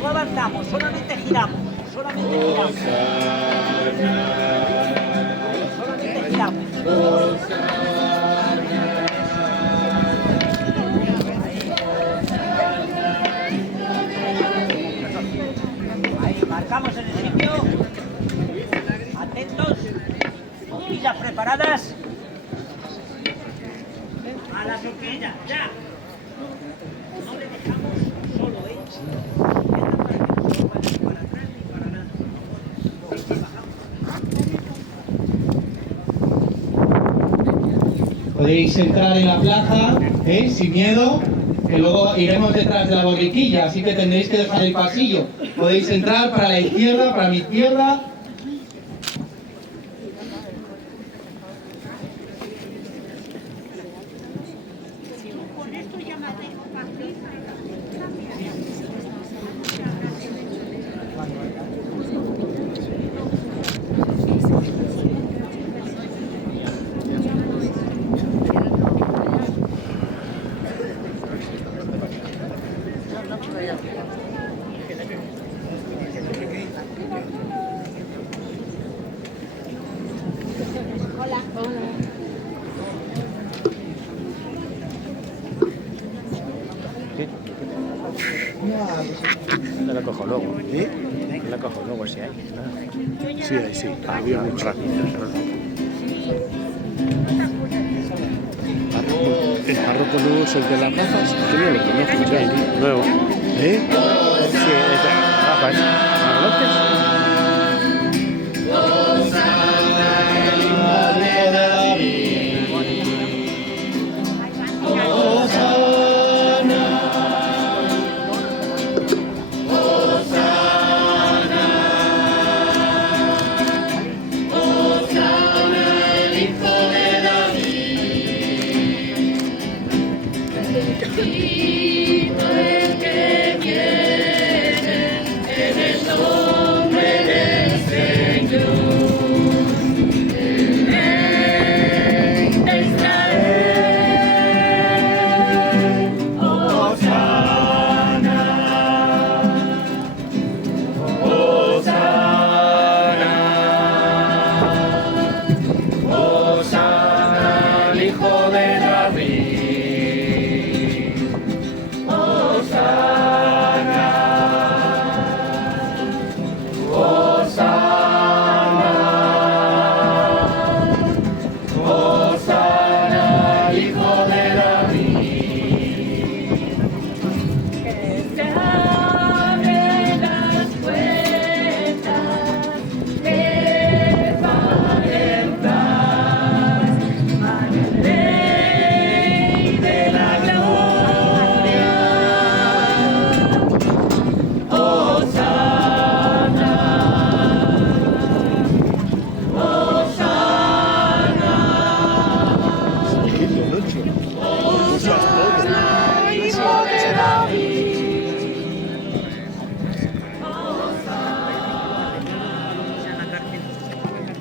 No avanzamos, solamente giramos. Solamente giramos. Solamente giramos. Ahí, marcamos en el sitio. Atentos. Horquillas preparadas. A las horquillas, ya. No le dejamos solo, para atrás ni para nada. Podéis entrar en la plaza, sin miedo, que luego iremos detrás de la borriquilla, así que tendréis que dejar el pasillo. Podéis entrar para la izquierda, para mi izquierda. Te la cojo luego. ¿Eh? Te la cojo luego si hay. Sí, ahí sí. Había mucho. El párroco nuevo es el de las gafas. Yo no lo conozco ya. Nuevo. ¿Eh? Sí, es de gafas. ¿Las mucho. Mucho apoyo.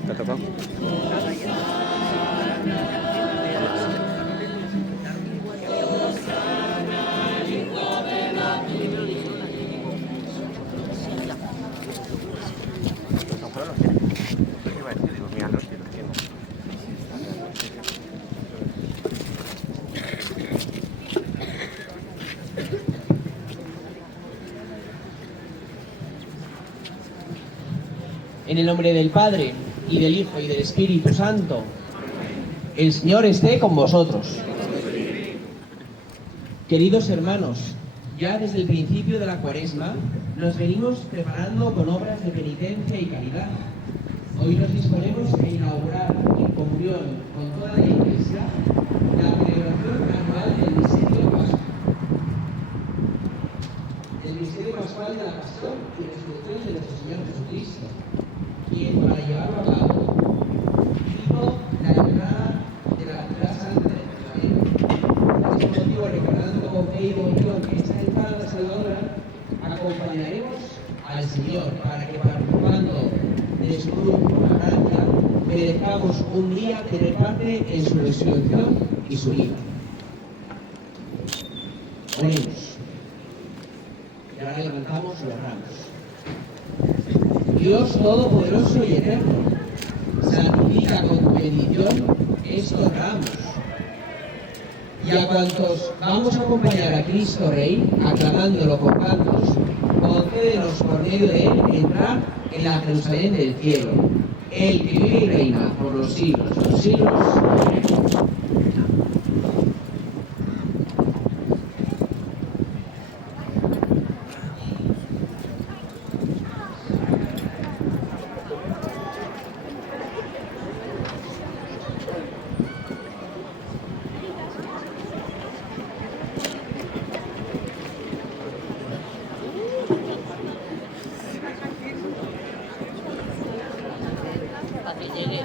¿Te ha tocado? En el nombre del Padre, y del Hijo, y del Espíritu Santo, el Señor esté con vosotros. Queridos hermanos, ya desde el principio de la Cuaresma nos venimos preparando con obras de penitencia y caridad. Hoy nos disponemos a inaugurar en comunión con toda la Iglesia la celebración anual del misterio pascual. El misterio pascual de la pasión y resurrección de nuestro Señor Jesucristo, quien para llevarlo a cabo hizo la entrada de la ciudad santa de Jerusalén. Por este motivo, recordando con fe y devoción que esta entrada salvadora, acompañaremos al Señor para que, participando de su cruz por la gracia, merezcamos un día tener parte en su resurrección y su vida. Oremos. Y ahora levantamos los ramos. Dios Todopoderoso y Eterno, santifica con tu bendición estos ramos. Y a cuantos vamos a acompañar a Cristo Rey, aclamándolo con cantos, concédenos por medio de él entrar en la Jerusalén del cielo, el que vive y reina por los siglos de los siglos. Para que llegue.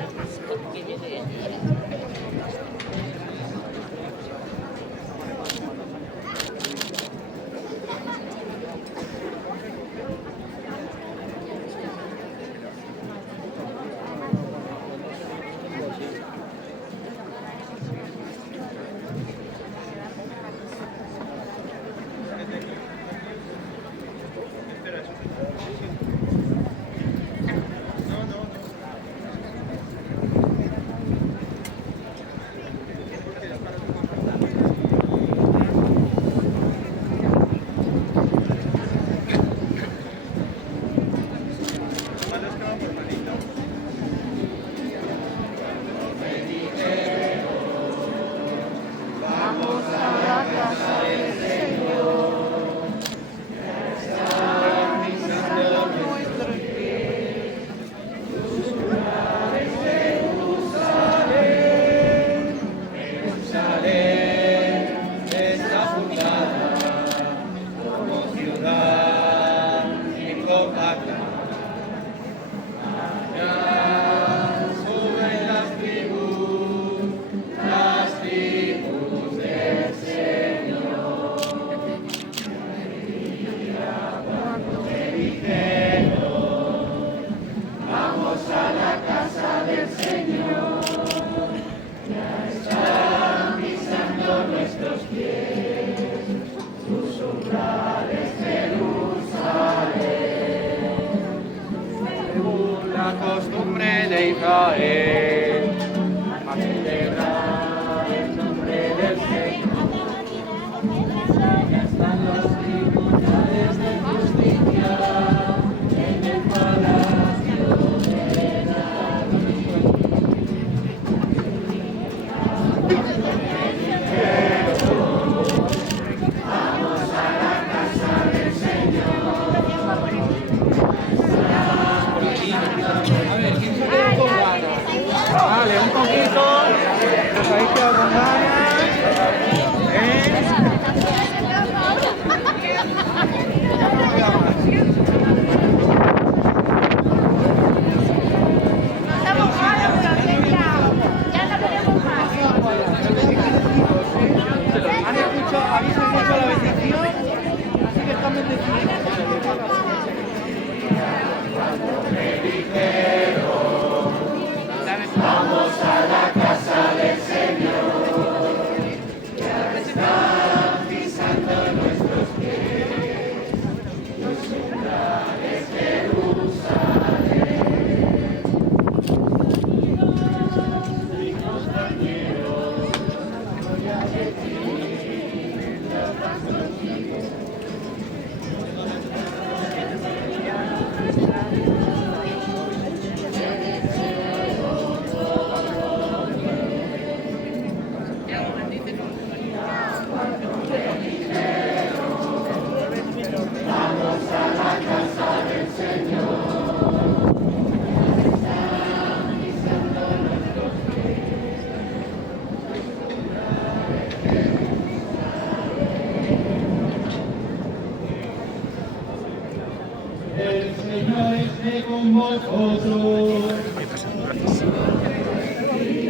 El Señor esté con vosotros. Voy pasando, gracias.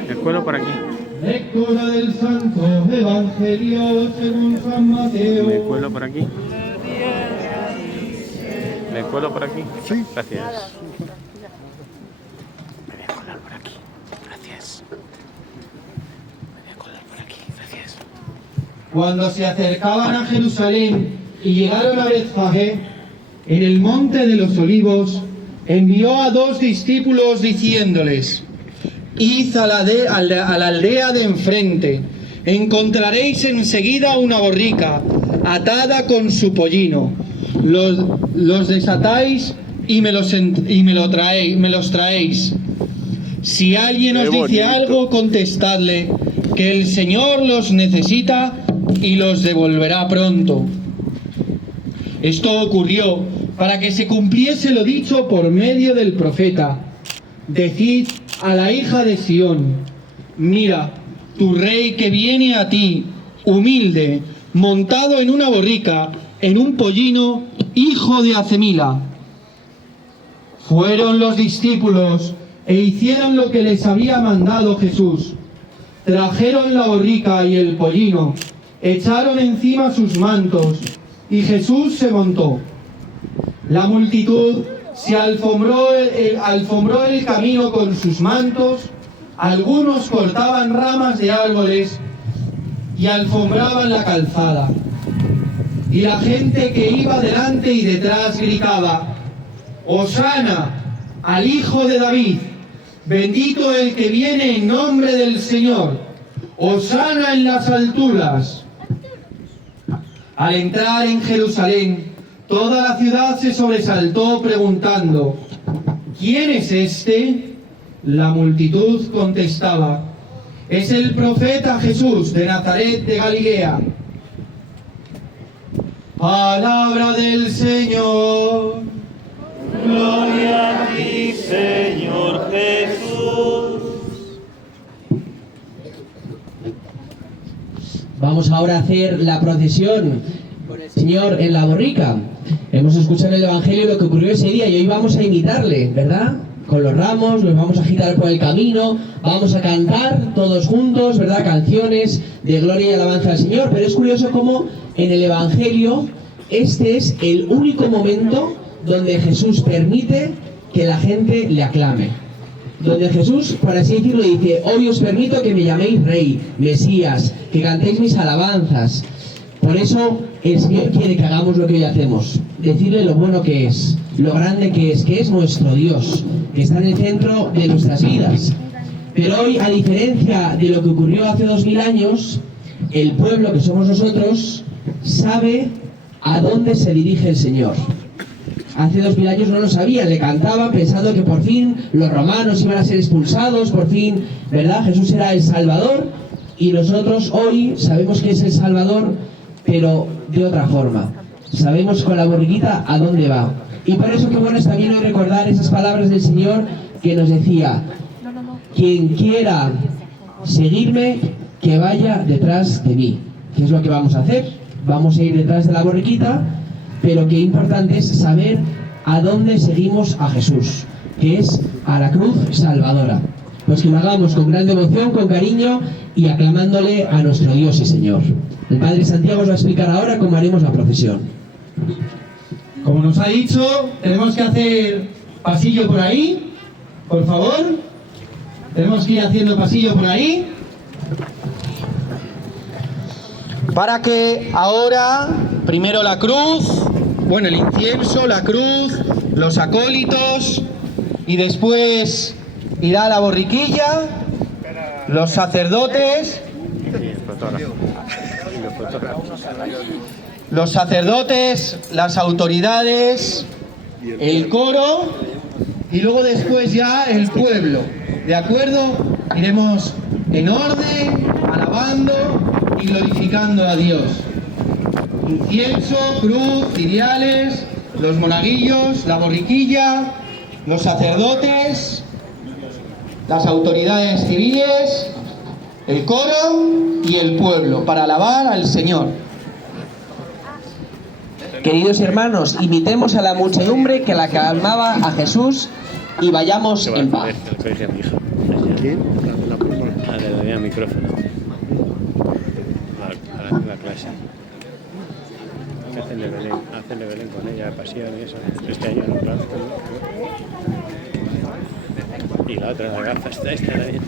El cuelo por aquí. Lectura del Santo Evangelio según San Mateo. Me cuelo por aquí. Me cuelo por aquí. Sí. Gracias. Me voy a colar por aquí. Gracias. Me voy a colar por aquí. Gracias. Cuando se acercaban a Jerusalén y llegaron a Betfagé, en el monte de los olivos, envió a 2 discípulos diciéndoles: id a la aldea de enfrente, encontraréis enseguida una borrica atada con su pollino. Los desatáis y me los traéis. Si alguien os dice algo, contestadle que el Señor los necesita y los devolverá pronto. Esto ocurrió para que se cumpliese lo dicho por medio del profeta: decid a la hija de Sión, mira, tu rey que viene a ti, humilde, montado en una borrica, en un pollino, hijo de Acemila. Fueron los discípulos e hicieron lo que les había mandado Jesús. Trajeron la borrica y el pollino, echaron encima sus mantos, y Jesús se montó. La multitud se alfombró el camino con sus mantos, algunos cortaban ramas de árboles y alfombraban la calzada. Y la gente que iba delante y detrás gritaba: ¡Hosana al Hijo de David! ¡Bendito el que viene en nombre del Señor! ¡Hosana en las alturas! Al entrar en Jerusalén, toda la ciudad se sobresaltó preguntando: ¿quién es este? La multitud contestaba: es el profeta Jesús de Nazaret de Galilea. Palabra del Señor. Gloria a ti, Señor Jesús. Vamos ahora a hacer la procesión con el Señor en la borrica. Hemos escuchado en el Evangelio lo que ocurrió ese día y hoy vamos a imitarle, ¿verdad? Con los ramos, los vamos a agitar por el camino, vamos a cantar todos juntos, ¿verdad? Canciones de gloria y alabanza al Señor. Pero es curioso cómo en el Evangelio este es el único momento donde Jesús permite que la gente le aclame. Donde Jesús, por así decirlo, dice: hoy os permito que me llaméis Rey, Mesías, que cantéis mis alabanzas. Por eso el Señor quiere que hagamos lo que hoy hacemos, decirle lo bueno que es, lo grande que es nuestro Dios, que está en el centro de nuestras vidas. Pero hoy, a diferencia de lo que ocurrió hace 2000 años, el pueblo que somos nosotros sabe a dónde se dirige el Señor. Hace 2000 años no lo sabían, le cantaban pensando que por fin los romanos iban a ser expulsados, por fin, ¿verdad? Jesús era el Salvador, y nosotros hoy sabemos que es el Salvador, pero de otra forma. Sabemos con la borriquita a dónde va. Y por eso qué bueno es también hoy recordar esas palabras del Señor que nos decía: quien quiera seguirme, que vaya detrás de mí. ¿Qué es lo que vamos a hacer? Vamos a ir detrás de la borriquita, pero qué importante es saber a dónde seguimos a Jesús, que es a la cruz salvadora. Pues que lo hagamos con gran devoción, con cariño y aclamándole a nuestro Dios y Señor. El Padre Santiago os va a explicar ahora cómo haremos la procesión. Como nos ha dicho, tenemos que hacer pasillo por ahí, por favor. Tenemos que ir haciendo pasillo por ahí. Para que ahora, primero la cruz, bueno, el incienso, la cruz, los acólitos, y después irá la borriquilla, los sacerdotes. Sí, fotógrafo. Los sacerdotes, las autoridades, el coro y luego después ya el pueblo. ¿De acuerdo? Iremos en orden, alabando y glorificando a Dios. Incienso, cruz, ciriales, los monaguillos, la borriquilla, los sacerdotes, las autoridades civiles, el coro y el pueblo, para alabar al Señor. Queridos hermanos, imitemos a la muchedumbre que la aclamaba a Jesús y vayamos en paz. ¿Quién? La prima. Le daría micrófono a la clase. Hacen de Belén con ella, pasean y eso. Este año no, claro. Y la otra, la gafa, esta era bien.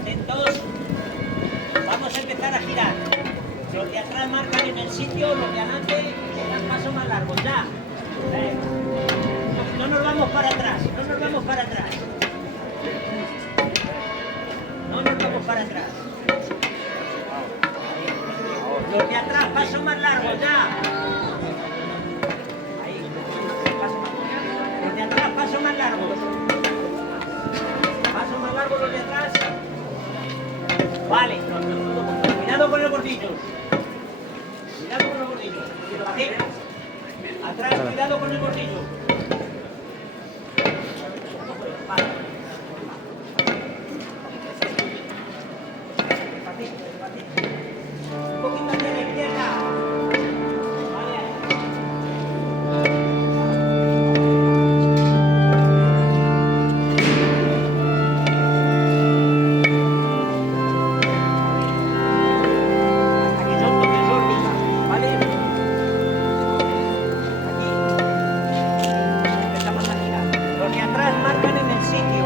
Atentos. Vamos a empezar a girar. Los de atrás marcan en el sitio, los de adelante dan paso más largo. Ya. No nos vamos para atrás. No nos vamos para atrás. No nos vamos para atrás. Los de atrás, paso más largo. Ya. Ahí. Los de atrás, paso más largo. Paso más largo los de atrás. Vale. Cuidado con los bordillos. Cuidado con los bordillos. Aquí. Atrás, cuidado con el bordillo. Vale. Un poquito hacia la izquierda. Vale. Aquí son dobles órbitas, ¿vale? Aquí empezamos a girar. Los de atrás marcan en el sitio,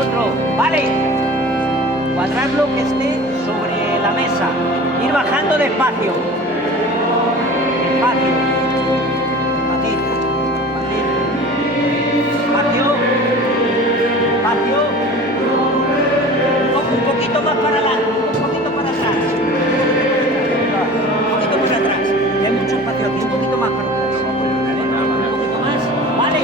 Otro. Vale. Cuadrarlo que esté sobre la mesa. Ir bajando despacio. Despacio. Despacio. Un poquito más para adelante. Un poquito para atrás. Un poquito más atrás. Hay mucho espacio aquí. Un poquito más para atrás. Un poquito más. Vale.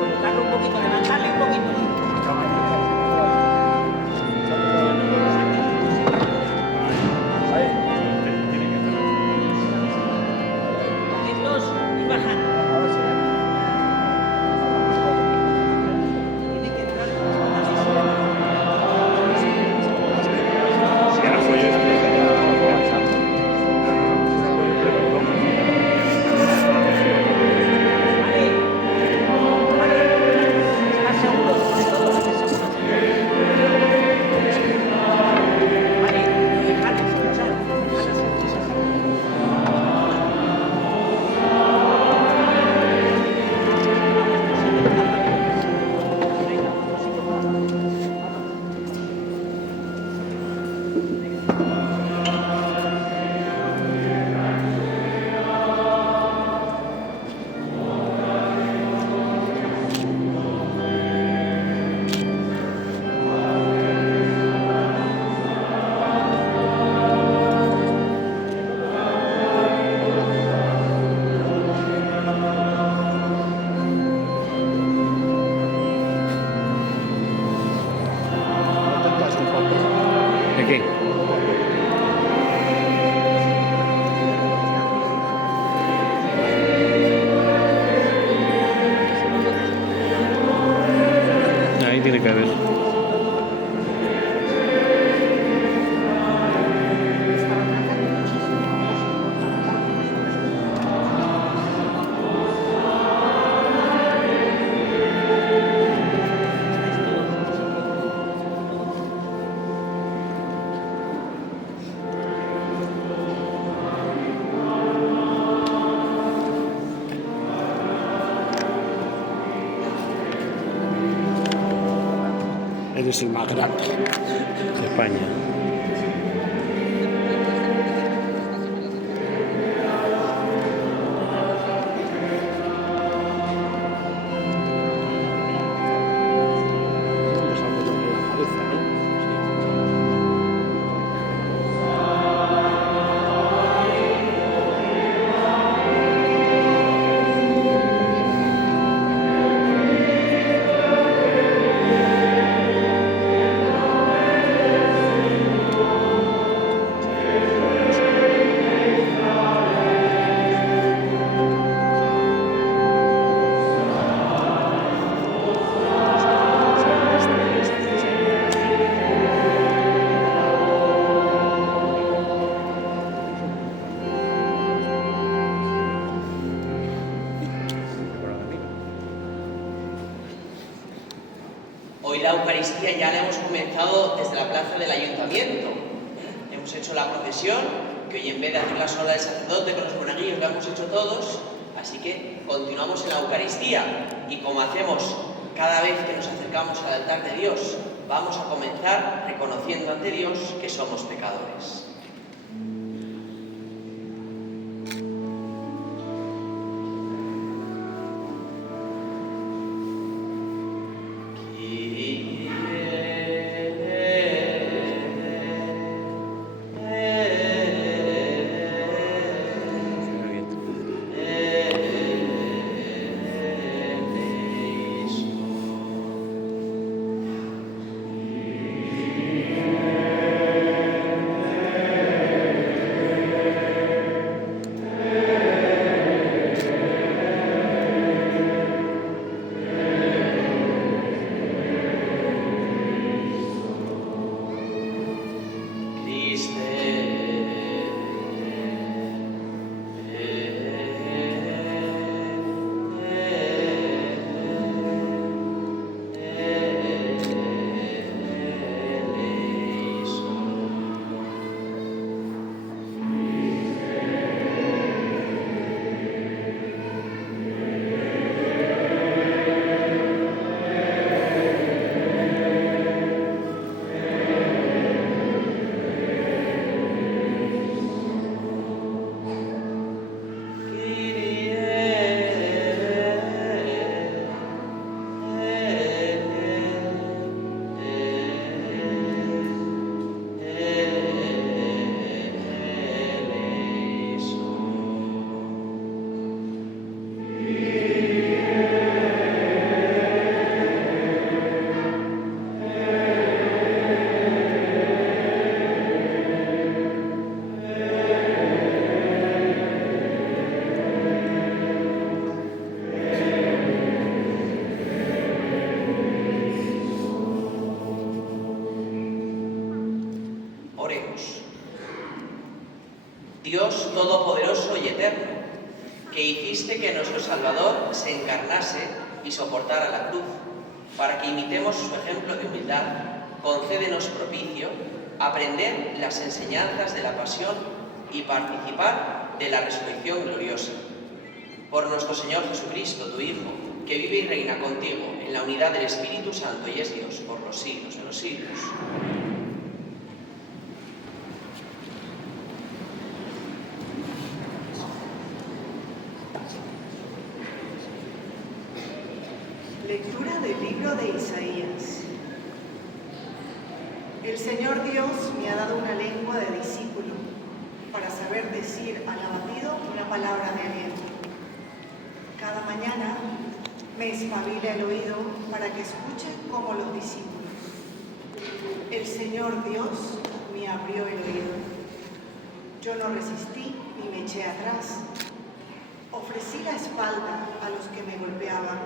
Colocarlo un poquito, levantarle un poquito. Estos y bajando. Tiene que entrar ¿Estás seguro de todo lo que se Vale, dejad de escuchar. ¿De qué? Ahí tiene que haber. Eres el más grande de España. Hoy la Eucaristía ya la hemos comenzado desde la plaza del Ayuntamiento. Hemos hecho la procesión, que hoy en vez de hacerla sola el sacerdote con los monaguillos la hemos hecho todos, así que continuamos en la Eucaristía y como hacemos cada vez que nos acercamos al altar de Dios, vamos a comenzar reconociendo ante Dios que somos pecadores. todopoderoso y eterno, que hiciste que nuestro Salvador se encarnase y soportara la cruz, para que imitemos su ejemplo de humildad, concédenos propicio, aprender las enseñanzas de la pasión y participar de la resurrección gloriosa. Por nuestro Señor Jesucristo, tu Hijo, que vive y reina contigo en la unidad del Espíritu Santo y es Dios por los siglos de los siglos. Lectura del libro de Isaías. El Señor Dios me ha dado una lengua de discípulo para saber decir al abatido una palabra de aliento. Cada mañana me espabila el oído para que escuche como los discípulos. El Señor Dios me abrió el oído. Yo no resistí ni me eché atrás. Ofrecí la espalda a los que me golpeaban,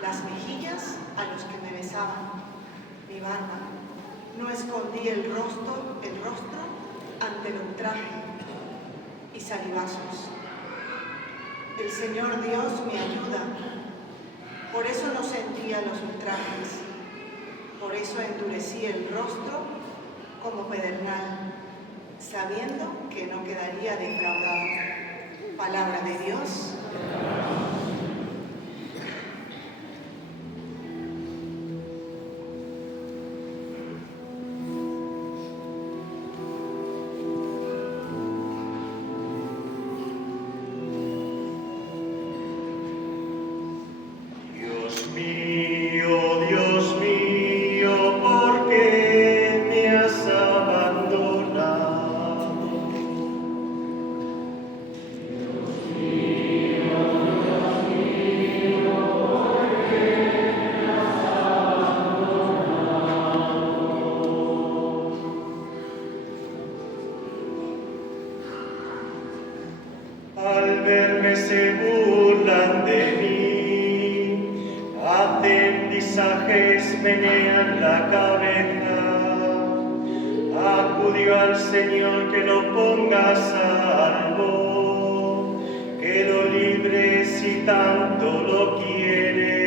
las mejillas a los que me besaban, mi barba. No escondí el rostro ante el ultraje y salivazos. El Señor Dios me ayuda, por eso no sentía los ultrajes, por eso endurecí el rostro como pedernal, sabiendo que no quedaría defraudado. Palabra de Dios. Dios mío, ¿por qué me has abandonado? Al verme se burlan de mí, hacen visajes, menean la cabeza. Acudió al Señor que lo ponga a salvo, que lo libre si tanto lo quiere.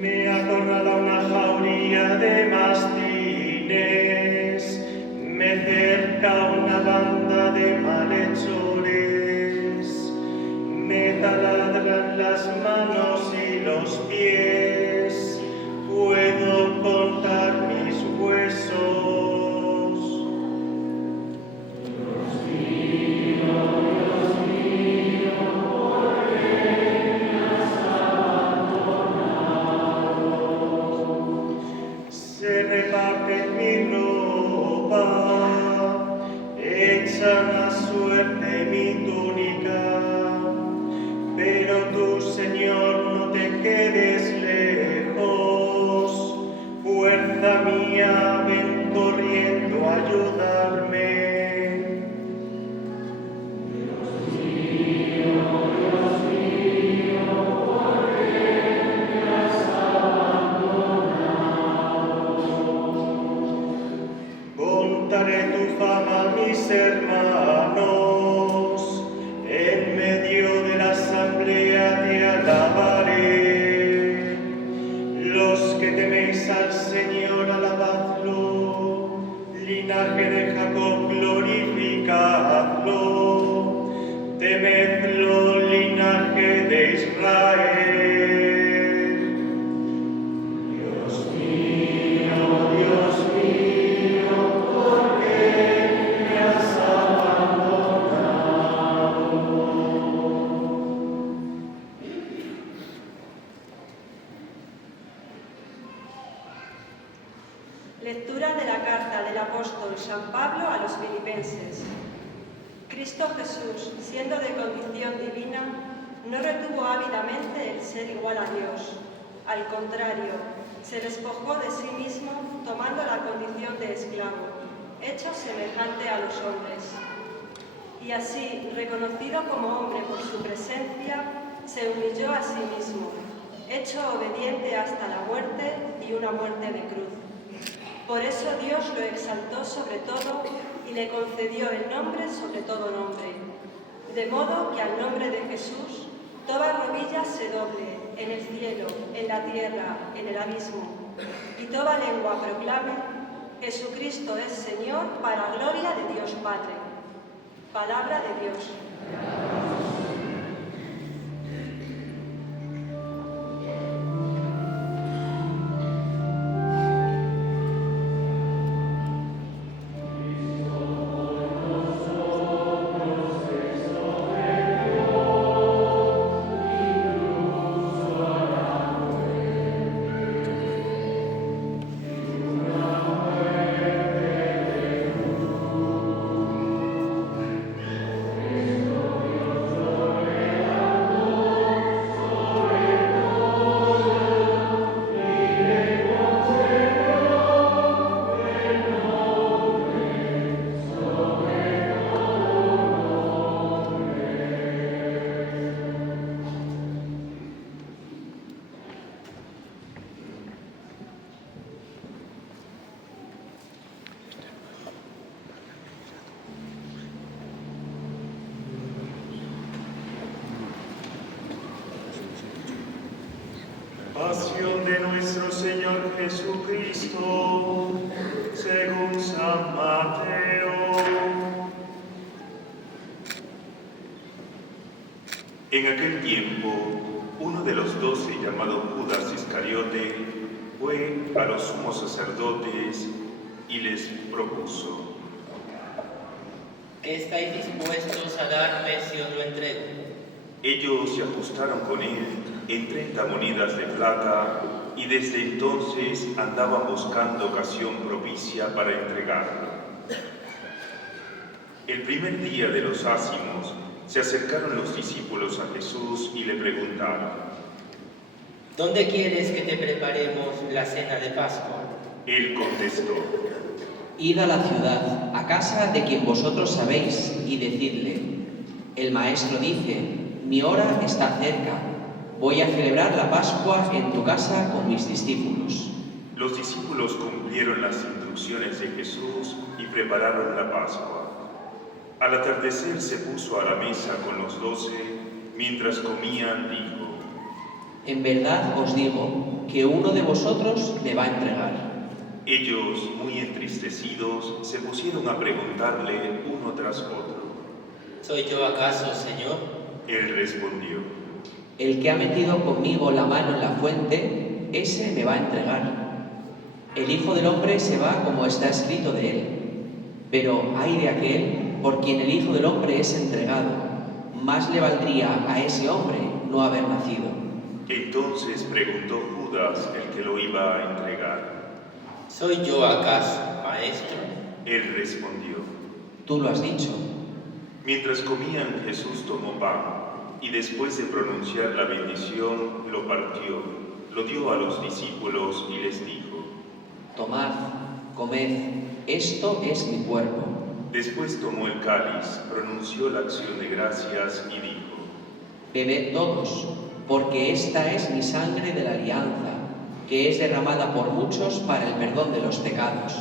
Me acorrala una jauría de mastines, me cerca una banda de malhechores, me taladran las manos y los pies, puedo contar mis huesos. Se reparten mi ropa, echan a suerte mi túnica, pero tú, Señor, no te quedes lejos. Fuerza mía, ven corriendo a ayudarme. Contaré tu fama a mis hermanos, en medio de la asamblea te alabaré. Los que teméis al Señor, alabadlo, linaje de Jacob, glorificadlo, temedlo, linaje de Israel. Dios mío, Dios mío, ¿por qué me has abandonado? Lectura de la carta del apóstol San Pablo a los filipenses. Cristo Jesús, siendo de condición divina, no retuvo ávidamente el ser igual a Dios. Al contrario, se despojó de sí mismo, tomando la condición de esclavo, hecho semejante a los hombres. Y así, reconocido como hombre por su presencia, se humilló a sí mismo, hecho obediente hasta la muerte y una muerte de cruz. Por eso Dios lo exaltó sobre todo y le concedió el nombre sobre todo nombre, de modo que al nombre de Jesús toda rodilla se doble en el cielo, en la tierra, en el abismo, y toda lengua proclame: Jesucristo es Señor, para gloria de Dios Padre. Palabra de Dios. Pasión de nuestro Señor Jesucristo, según San Mateo. En aquel tiempo, uno de los 12, llamado Judas Iscariote, fue a los sumos sacerdotes y les propuso: ¿Qué estáis dispuestos a darme si os lo entrego? Ellos se ajustaron con él en 30 monedas de plata y desde entonces andaban buscando ocasión propicia para entregarlo. El primer día de los ázimos se acercaron los discípulos a Jesús y le preguntaron: ¿Dónde quieres que te preparemos la cena de Pascua? Él contestó: Id a la ciudad, a casa de quien vosotros sabéis, y decidle: el Maestro dice, mi hora está cerca, voy a celebrar la Pascua en tu casa con mis discípulos. Los discípulos cumplieron las instrucciones de Jesús y prepararon la Pascua. Al atardecer se puso a la mesa con los 12, mientras comían dijo: En verdad os digo que uno de vosotros me va a entregar. Ellos, muy entristecidos, se pusieron a preguntarle uno tras otro: ¿Soy yo acaso, Señor? Él respondió: El que ha metido conmigo la mano en la fuente, ese me va a entregar. El Hijo del Hombre se va como está escrito de él. Pero ay de aquel por quien el Hijo del Hombre es entregado, más le valdría a ese hombre no haber nacido. Entonces preguntó Judas, el que lo iba a entregar: ¿Soy yo acaso, Maestro? Él respondió: Tú lo has dicho. Mientras comían, Jesús tomó pan y después de pronunciar la bendición, lo partió, lo dio a los discípulos y les dijo: Tomad, comed, esto es mi cuerpo. Después tomó el cáliz, pronunció la acción de gracias y dijo: Bebed todos, porque esta es mi sangre de la alianza, que es derramada por muchos para el perdón de los pecados.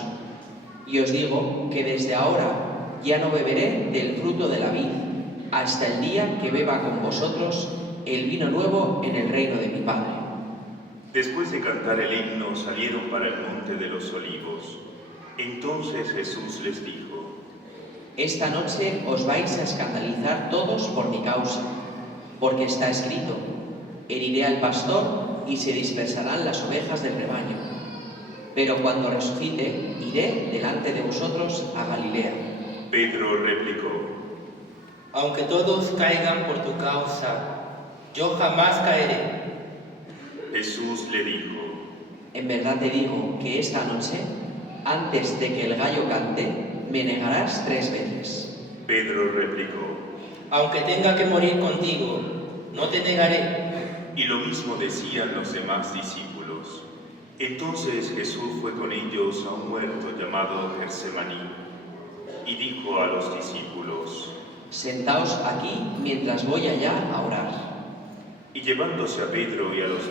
Y os digo que desde ahora ya no beberé del fruto de la vid, hasta el día que beba con vosotros el vino nuevo en el reino de mi Padre. Después de cantar el himno, salieron para el monte de los olivos. Entonces Jesús les dijo: Esta noche os vais a escandalizar todos por mi causa, porque está escrito: heriré al pastor y se dispersarán las ovejas del rebaño. Pero cuando resucite, iré delante de vosotros a Galilea. Pedro replicó: Aunque todos caigan por tu causa, yo jamás caeré. Jesús le dijo: En verdad te digo que esta noche, antes de que el gallo cante, me negarás 3 veces. Pedro replicó: Aunque tenga que morir contigo, no te negaré. Y lo mismo decían los demás discípulos. Entonces Jesús fue con ellos a un huerto llamado Getsemaní y dijo a los discípulos: Sentaos aquí mientras voy allá a orar. Y llevándose a Pedro y a los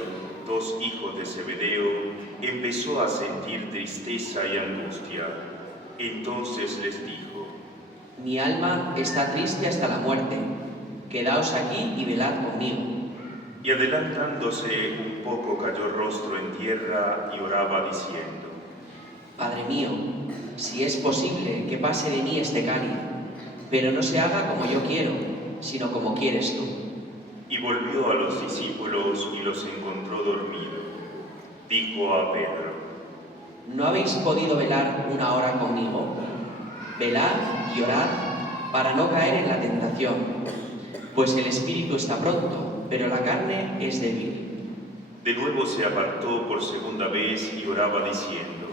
dos hijos de Zebedeo, empezó a sentir tristeza y angustia. Entonces les dijo: Mi alma está triste hasta la muerte. Quedaos aquí y velad conmigo. Y adelantándose un poco, cayó rostro en tierra y oraba diciendo: Padre mío, si es posible que pase de mí este cáliz, pero no se haga como yo quiero, sino como quieres tú. Y volvió a los discípulos y los encontró dormidos. Dijo a Pedro: ¿No habéis podido velar una hora conmigo? Velad y orad para no caer en la tentación, pues el espíritu está pronto, pero la carne es débil. De nuevo se apartó por segunda vez y oraba diciendo: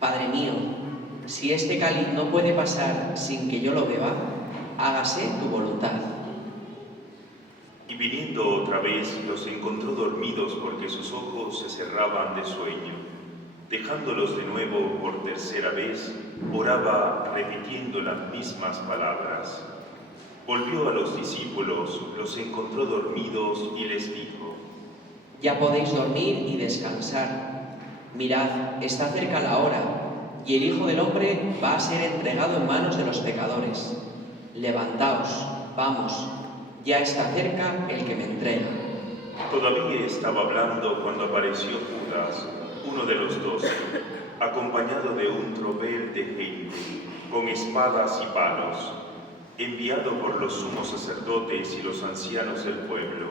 Padre mío, si este cáliz no puede pasar sin que yo lo beba, hágase tu voluntad. Y viniendo otra vez los encontró dormidos porque sus ojos se cerraban de sueño. Dejándolos de nuevo por tercera vez, oraba repitiendo las mismas palabras. Volvió a los discípulos, los encontró dormidos y les dijo: Ya podéis dormir y descansar. Mirad, está cerca la hora, y el Hijo del Hombre va a ser entregado en manos de los pecadores. Levantaos, vamos, ya está cerca el que me entrega. Todavía estaba hablando cuando apareció Judas, uno de los 12, acompañado de un tropel de gente, con espadas y palos, enviado por los sumos sacerdotes y los ancianos del pueblo.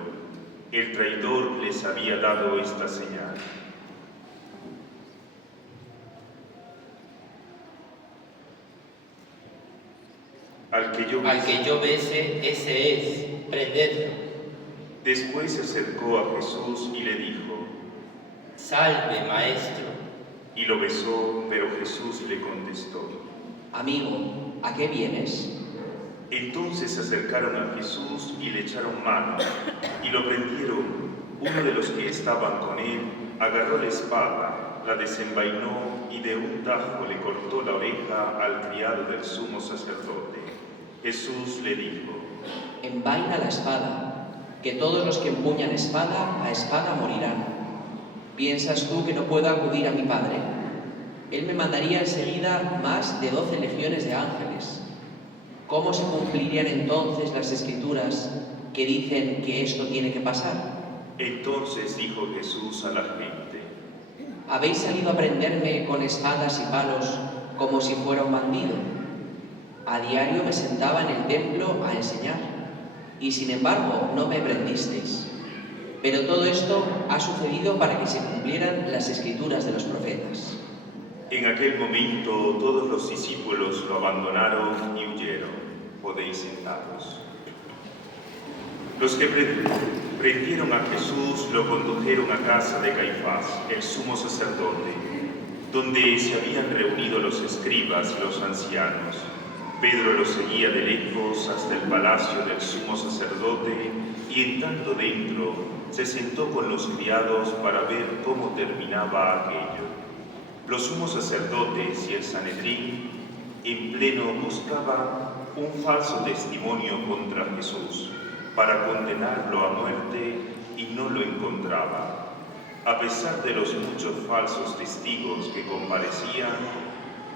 El traidor les había dado esta señal: Al que yo bese, ese es, prendedlo. Después se acercó a Jesús y le dijo: Salve, maestro. Y lo besó, pero Jesús le contestó: Amigo, ¿a qué vienes? Entonces se acercaron a Jesús y le echaron mano, y lo prendieron. Uno de los que estaban con él agarró la espada, la desenvainó y de un tajo le cortó la oreja al criado del sumo sacerdote. Jesús le dijo: Envaina la espada, que todos los que empuñan espada, a espada morirán. ¿Piensas tú que no puedo acudir a mi Padre? Él me mandaría enseguida más de 12 legiones de ángeles. ¿Cómo se cumplirían entonces las Escrituras que dicen que esto tiene que pasar? Entonces dijo Jesús a la gente: ¿Habéis salido a prenderme con espadas y palos como si fuera un bandido? A diario me sentaba en el templo a enseñar, y sin embargo no me prendisteis. Pero todo esto ha sucedido para que se cumplieran las Escrituras de los profetas. En aquel momento todos los discípulos lo abandonaron y huyeron. Podéis sentaros. Los que prendieron a Jesús lo condujeron a casa de Caifás, el sumo sacerdote, donde se habían reunido los escribas y los ancianos. Pedro lo seguía de lejos hasta el palacio del sumo sacerdote y entrando dentro se sentó con los criados para ver cómo terminaba aquello. Los sumos sacerdotes y el Sanedrín en pleno buscaban un falso testimonio contra Jesús para condenarlo a muerte y no lo encontraban. A pesar de los muchos falsos testigos que comparecían,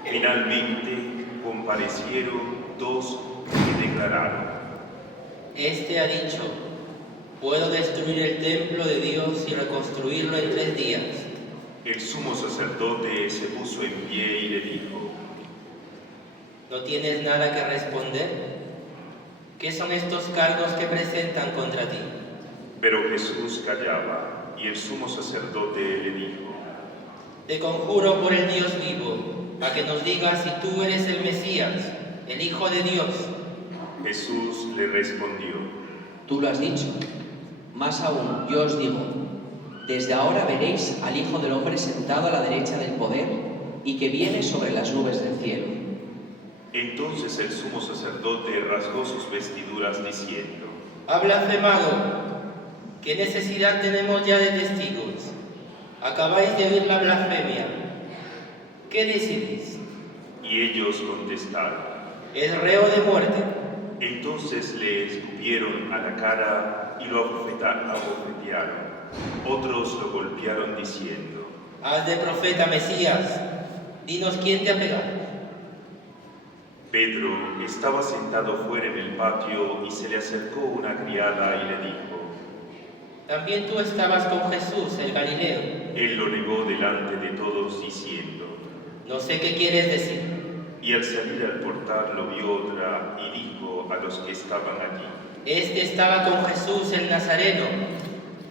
finalmente comparecieron 2 que declararon: Este ha dicho: puedo destruir el templo de Dios y reconstruirlo en 3 días. El sumo sacerdote se puso en pie y le dijo: ¿No tienes nada que responder? ¿Qué son estos cargos que presentan contra ti? Pero Jesús callaba, y el sumo sacerdote le dijo: Te conjuro por el Dios vivo, a que nos digas si tú eres el Mesías, el Hijo de Dios. Jesús le respondió: Tú lo has dicho. Más aún, yo os digo, desde ahora veréis al Hijo del Hombre sentado a la derecha del poder y que viene sobre las nubes del cielo. Entonces el sumo sacerdote rasgó sus vestiduras diciendo: Ha blasfemado. ¿Qué necesidad tenemos ya de testigos? Acabáis de oír la blasfemia. ¿Qué decidís? Y ellos contestaron: Es reo de muerte. Entonces le escupieron a la cara y lo abofetearon. Otros lo golpearon diciendo: Haz de profeta Mesías, dinos quién te ha pegado. Pedro estaba sentado fuera en el patio y se le acercó una criada y le dijo: También tú estabas con Jesús, el Galileo. Él lo negó delante de todos diciendo: No sé qué quieres decir. Y al salir al portal lo vio otra y dijo a los que estaban allí: Este estaba con Jesús el Nazareno.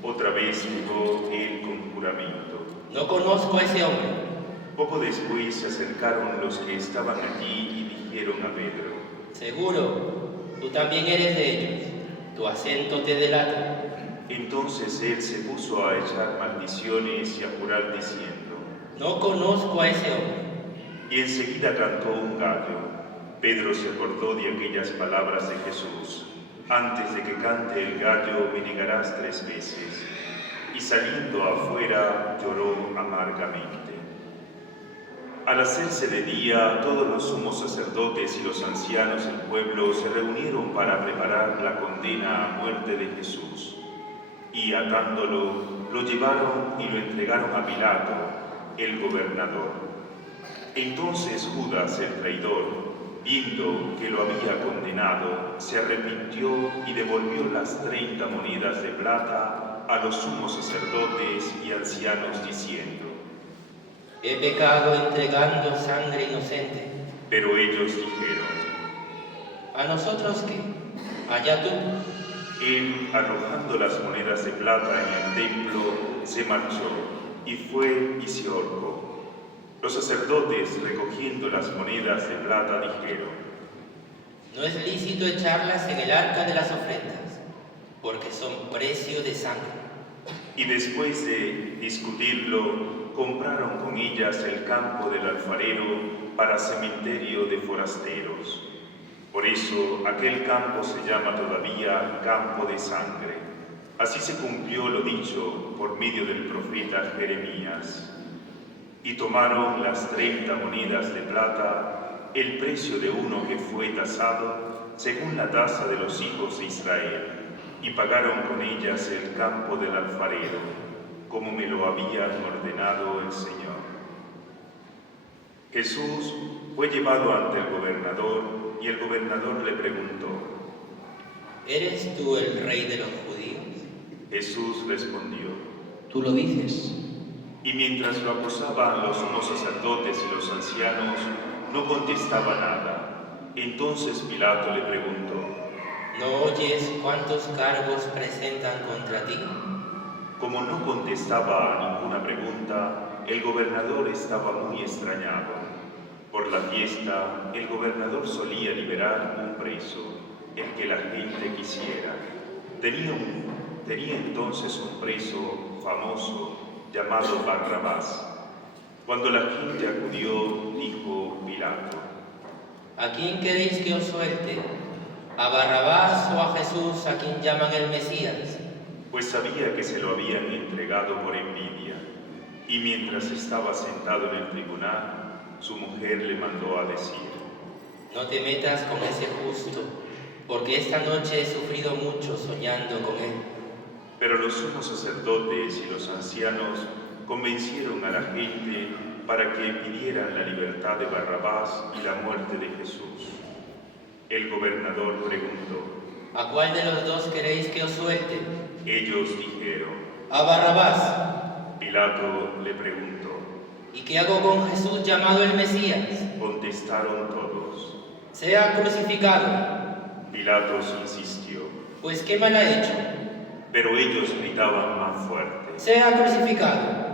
Otra vez negó él con juramento: No conozco a ese hombre. Poco después se acercaron los que estaban allí y dijeron a Pedro: Seguro, tú también eres de ellos. Tu acento te delata. Entonces él se puso a echar maldiciones y a jurar diciendo: No conozco a ese hombre. Y enseguida cantó un gallo. Pedro se acordó de aquellas palabras de Jesús: Antes de que cante el gallo me negarás 3 veces. Y saliendo afuera lloró amargamente. Al hacerse de día, todos los sumos sacerdotes y los ancianos del pueblo se reunieron para preparar la condena a muerte de Jesús. Y atándolo, lo llevaron y lo entregaron a Pilato, el gobernador. Entonces Judas, el traidor, viendo que lo había condenado, se arrepintió y devolvió las 30 monedas de plata a los sumos sacerdotes y ancianos diciendo: He pecado entregando sangre inocente. Pero ellos dijeron: ¿A nosotros qué? Allá tú. Él, arrojando las monedas de plata en el templo, se marchó y fue y se ahorcó. Los sacerdotes, recogiendo las monedas de plata, dijeron: No es lícito echarlas en el arca de las ofrendas, porque son precio de sangre. Y después de discutirlo, compraron con ellas el campo del alfarero para cementerio de forasteros. Por eso aquel campo se llama todavía campo de sangre. Así se cumplió lo dicho por medio del profeta Jeremías. Y tomaron las 30 monedas de plata, el precio de uno que fue tasado, según la tasa de los hijos de Israel, y pagaron con ellas el campo del alfarero, como me lo habían ordenado el Señor. Jesús fue llevado ante el gobernador, y el gobernador le preguntó: ¿Eres tú el rey de los judíos? Jesús respondió: Tú lo dices. Y mientras lo acusaban los sumos sacerdotes y los ancianos, no contestaba nada. Entonces Pilato le preguntó: ¿No oyes cuántos cargos presentan contra ti? Como no contestaba a ninguna pregunta, el gobernador estaba muy extrañado. Por la fiesta, el gobernador solía liberar un preso, el que la gente quisiera. Tenía entonces un preso famoso llamado Barrabás. Cuando la gente acudió, dijo Pilato: ¿A quién queréis que os suelte? ¿A Barrabás o a Jesús, a quien llaman el Mesías? Pues sabía que se lo habían entregado por envidia. Y mientras estaba sentado en el tribunal, su mujer le mandó a decir: No te metas con ese justo, porque esta noche he sufrido mucho soñando con él. Pero los sumos sacerdotes y los ancianos convencieron a la gente para que pidieran la libertad de Barrabás y la muerte de Jesús. El gobernador preguntó: ¿A cuál de los dos queréis que os suelte? Ellos dijeron: A Barrabás. Pilato le preguntó: ¿Y qué hago con Jesús llamado el Mesías? Contestaron todos: Sea crucificado. Pilatos insistió: Pues ¿qué mal ha hecho? Pero ellos gritaban más fuerte: Sea crucificado.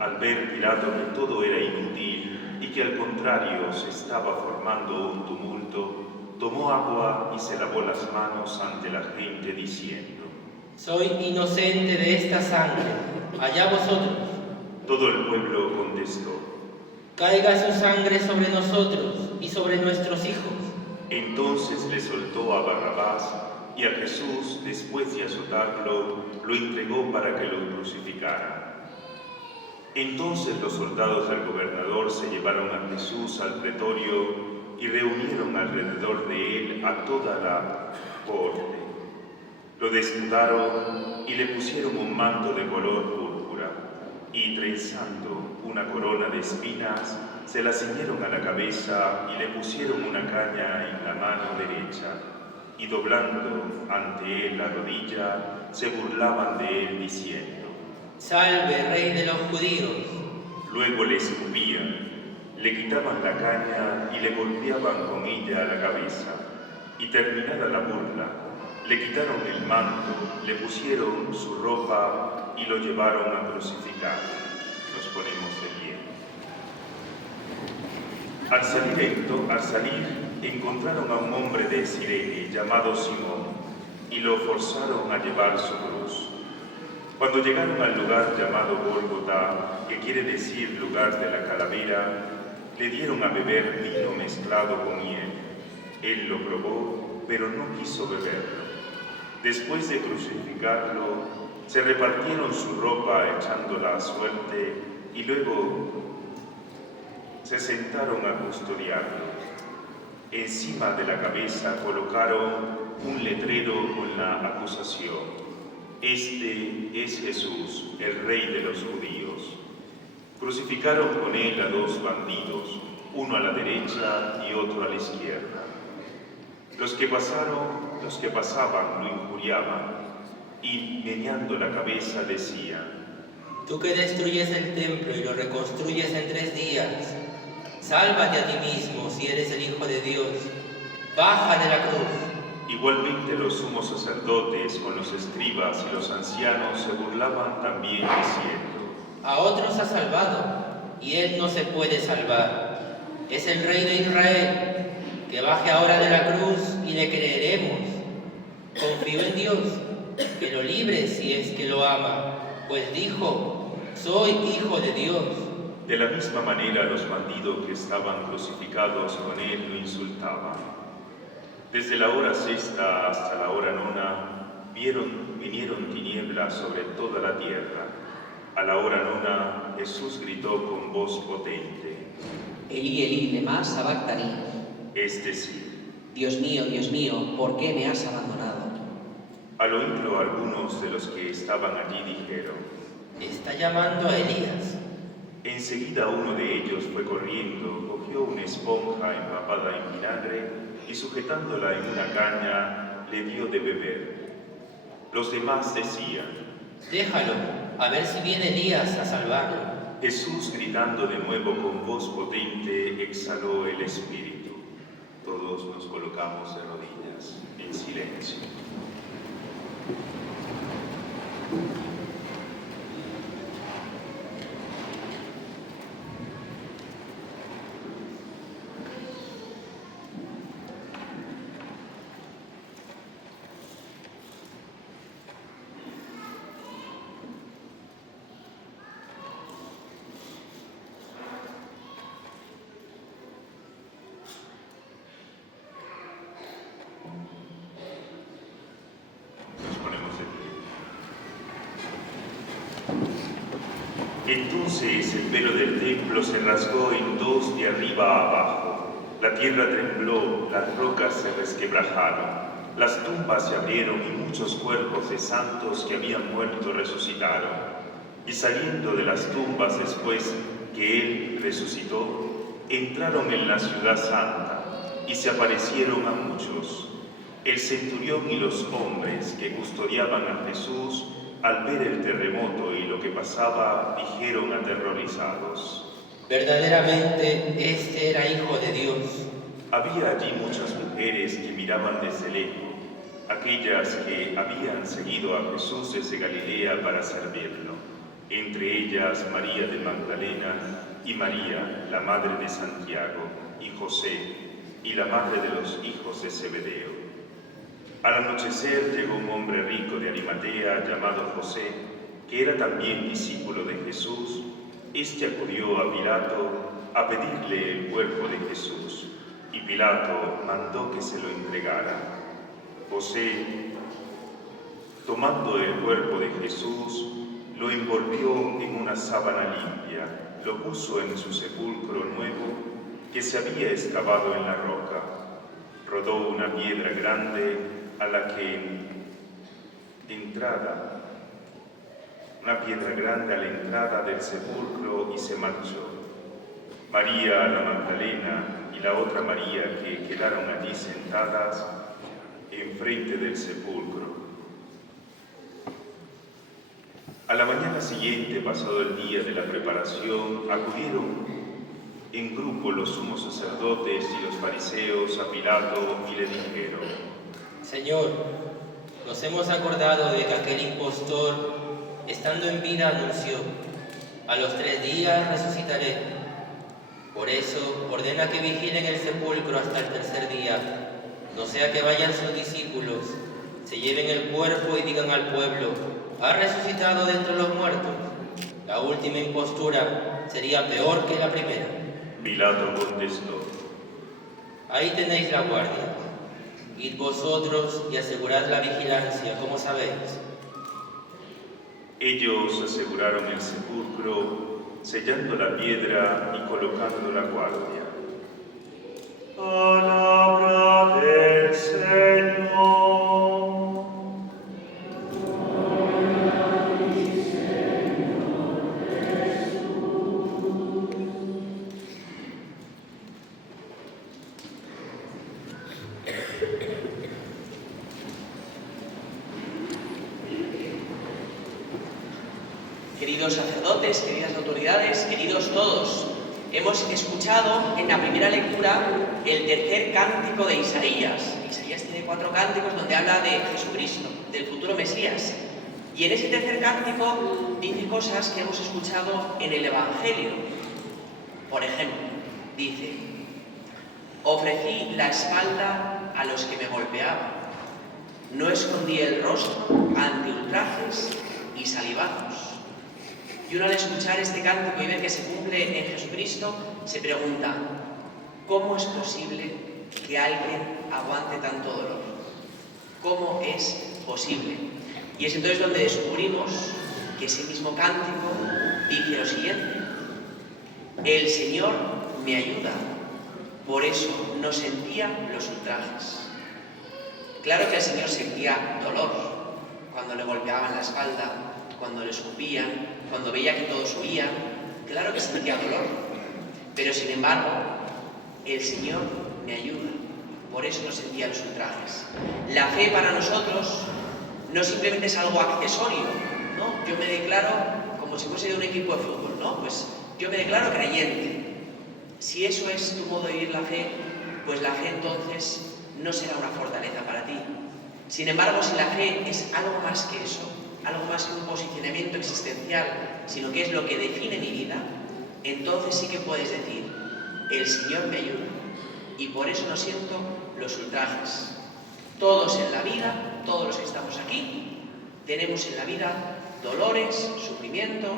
Al ver Pilato que todo era inútil y que al contrario se estaba formando un tumulto, tomó agua y se lavó las manos ante la gente diciendo: Soy inocente de esta sangre, allá vosotros. Todo el pueblo contestó: Caiga su sangre sobre nosotros y sobre nuestros hijos. Entonces le soltó a Barrabás, y a Jesús, después de azotarlo, lo entregó para que lo crucificaran. Entonces los soldados del gobernador se llevaron a Jesús al pretorio y reunieron alrededor de él a toda la corte. Lo desnudaron y le pusieron un manto de color púrpura, y trenzando una corona de espinas, se la ciñeron a la cabeza y le pusieron una caña en la mano derecha, y doblando ante él la rodilla, se burlaban de él diciendo: Salve, Rey de los judíos. Luego le escupían, le quitaban la caña y le golpeaban con ella a la cabeza, y terminada la burla, le quitaron el manto, le pusieron su ropa y lo llevaron a crucificar. Nos ponemos de pie. Al salir, encontraron a un hombre de Cirene llamado Simón y lo forzaron a llevar su cruz. Cuando llegaron al lugar llamado Gólgota, que quiere decir lugar de la calavera, le dieron a beber vino mezclado con hiel. Él lo probó, pero no quiso beberlo. Después de crucificarlo, se repartieron su ropa echándola a suerte y luego se sentaron a custodiarlo. Encima de la cabeza colocaron un letrero con la acusación: Este es Jesús, el Rey de los judíos. Crucificaron con él a dos bandidos, uno a la derecha y otro a la izquierda. Los que pasaban lo injuriaban y, meneando la cabeza, decían: Tú que destruyes el templo y lo reconstruyes en 3 días, sálvate a ti mismo si eres el Hijo de Dios. Baja de la cruz. Igualmente los sumos sacerdotes con los escribas y los ancianos se burlaban también diciendo: A otros ha salvado, y él no se puede salvar. Es el Rey de Israel. Que baje ahora de la cruz y le creeremos. Confío en Dios, que lo libre si es que lo ama, pues dijo: soy hijo de Dios. De la misma manera los bandidos que estaban crucificados con él lo insultaban. Desde la hora sexta hasta la hora nona vinieron tinieblas sobre toda la tierra. A la hora nona Jesús gritó con voz potente: Elí, Elí, lema sabactani. Es decir: Dios mío, ¿por qué me has abandonado? Al oírlo, algunos de los que estaban allí dijeron: Está llamando a Elías. Enseguida uno de ellos fue corriendo, cogió una esponja empapada en vinagre y sujetándola en una caña le dio de beber. Los demás decían: Déjalo, a ver si viene Elías a salvarlo. Jesús, gritando de nuevo con voz potente, exhaló el espíritu. Todos nos colocamos de rodillas, en silencio. Entonces el velo del templo se rasgó en 2 de arriba a abajo. La tierra tembló, las rocas se resquebrajaron, las tumbas se abrieron y muchos cuerpos de santos que habían muerto resucitaron. Y saliendo de las tumbas después que él resucitó, entraron en la ciudad santa y se aparecieron a muchos. El centurión y los hombres que custodiaban a Jesús, al ver el terremoto y lo que pasaba, dijeron aterrorizados: Verdaderamente, este era Hijo de Dios. Había allí muchas mujeres que miraban desde lejos, aquellas que habían seguido a Jesús desde Galilea para servirlo, entre ellas María de Magdalena y María, la madre de Santiago, y José, y la madre de los hijos de Zebedeo. Al anochecer llegó un hombre rico de Arimatea llamado José, que era también discípulo de Jesús. Este acudió a Pilato a pedirle el cuerpo de Jesús, y Pilato mandó que se lo entregara. José, tomando el cuerpo de Jesús, lo envolvió en una sábana limpia, lo puso en su sepulcro nuevo que se había excavado en la roca. Rodó una piedra grande a la que entrada, una piedra grande a la entrada del sepulcro y se marchó. María la Magdalena y la otra María que quedaron allí sentadas enfrente del sepulcro. A la mañana siguiente, pasado el día de la preparación, acudieron en grupo los sumos sacerdotes y los fariseos a Pilato y le dijeron: Señor, nos hemos acordado de que aquel impostor, estando en vida, anunció: a los 3 días resucitaré. Por eso, ordena que vigilen el sepulcro hasta el 3er día, no sea que vayan sus discípulos, se lleven el cuerpo y digan al pueblo: ha resucitado de entre los muertos. La última impostura sería peor que la primera. Pilato contestó: Ahí tenéis la guardia. Id vosotros y asegurad la vigilancia, como sabéis. Ellos aseguraron el sepulcro, sellando la piedra y colocando la guardia. Palabra del Señor. Queridos sacerdotes, queridas autoridades, queridos todos, hemos escuchado en la primera lectura el tercer cántico de Isaías. Isaías tiene 4 cánticos donde habla de Jesucristo, del futuro Mesías. Y en ese tercer cántico dice cosas que hemos escuchado en el Evangelio. Por ejemplo, dice: ofrecí la espalda a los que me golpeaban, no escondí el rostro ante ultrajes y salivazos. Y uno al escuchar este cántico y ver que se cumple en Jesucristo, se pregunta: ¿cómo es posible que alguien aguante tanto dolor? ¿Cómo es posible? Y es entonces donde descubrimos que ese mismo cántico dice lo siguiente: el Señor me ayuda, por eso no sentía los ultrajes. Claro que el Señor sentía dolor cuando le golpeaban la espalda, cuando le escupían, cuando veía que todos huían. Claro que sentía dolor, pero sin embargo, el Señor me ayuda, por eso no sentía los ultrajes. La fe para nosotros no simplemente es algo accesorio, ¿no? Yo me declaro como si fuese de un equipo de fútbol, ¿no? Pues yo me declaro creyente. Si eso es tu modo de vivir la fe, pues la fe entonces no será una fortaleza para ti. Sin embargo, si la fe es algo más que eso, algo más que un posicionamiento existencial, sino que es lo que define mi vida, entonces sí que puedes decir: el Señor me ayuda, y por eso no siento los ultrajes. Todos en la vida, todos los que estamos aquí, tenemos en la vida dolores, sufrimiento,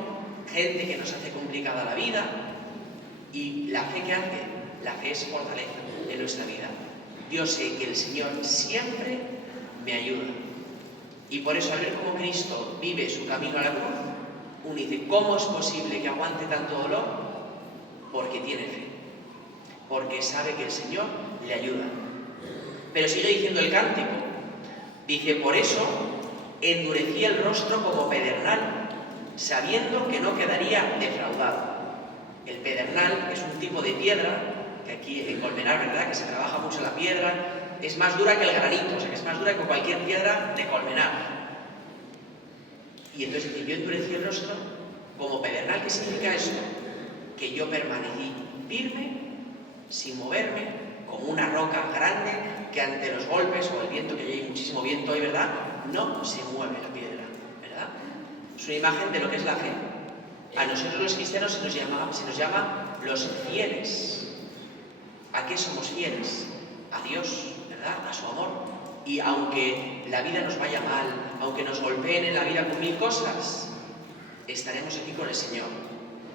gente que nos hace complicada la vida, y la fe que hace, la fe es fortaleza en nuestra vida. Yo sé que el Señor siempre me ayuda. Y por eso, al ver cómo Cristo vive su camino a la cruz, uno dice: ¿cómo es posible que aguante tanto dolor? Porque tiene fe, porque sabe que el Señor le ayuda. Pero sigue diciendo el cántico, dice: por eso endurecí el rostro como pedernal, sabiendo que no quedaría defraudado. El pedernal es un tipo de piedra, que aquí en Colmenar, ¿verdad?, que se trabaja mucho la piedra, es más dura que el granito, o sea que es más dura que cualquier piedra de Colmenar. Y entonces dice: yo endurecí el rostro como pedernal. ¿Qué significa esto? Que yo permanecí firme, sin moverme, como una roca grande que ante los golpes o el viento, que hay muchísimo viento hoy, ¿verdad?, no se mueve la piedra, ¿verdad? Es una imagen de lo que es la fe. A nosotros los cristianos se nos llama los fieles. ¿A qué somos fieles? A Dios, ¿verdad?, a su amor. Y aunque la vida nos vaya mal, aunque nos golpeen en la vida con 1000 cosas, estaremos aquí con el Señor.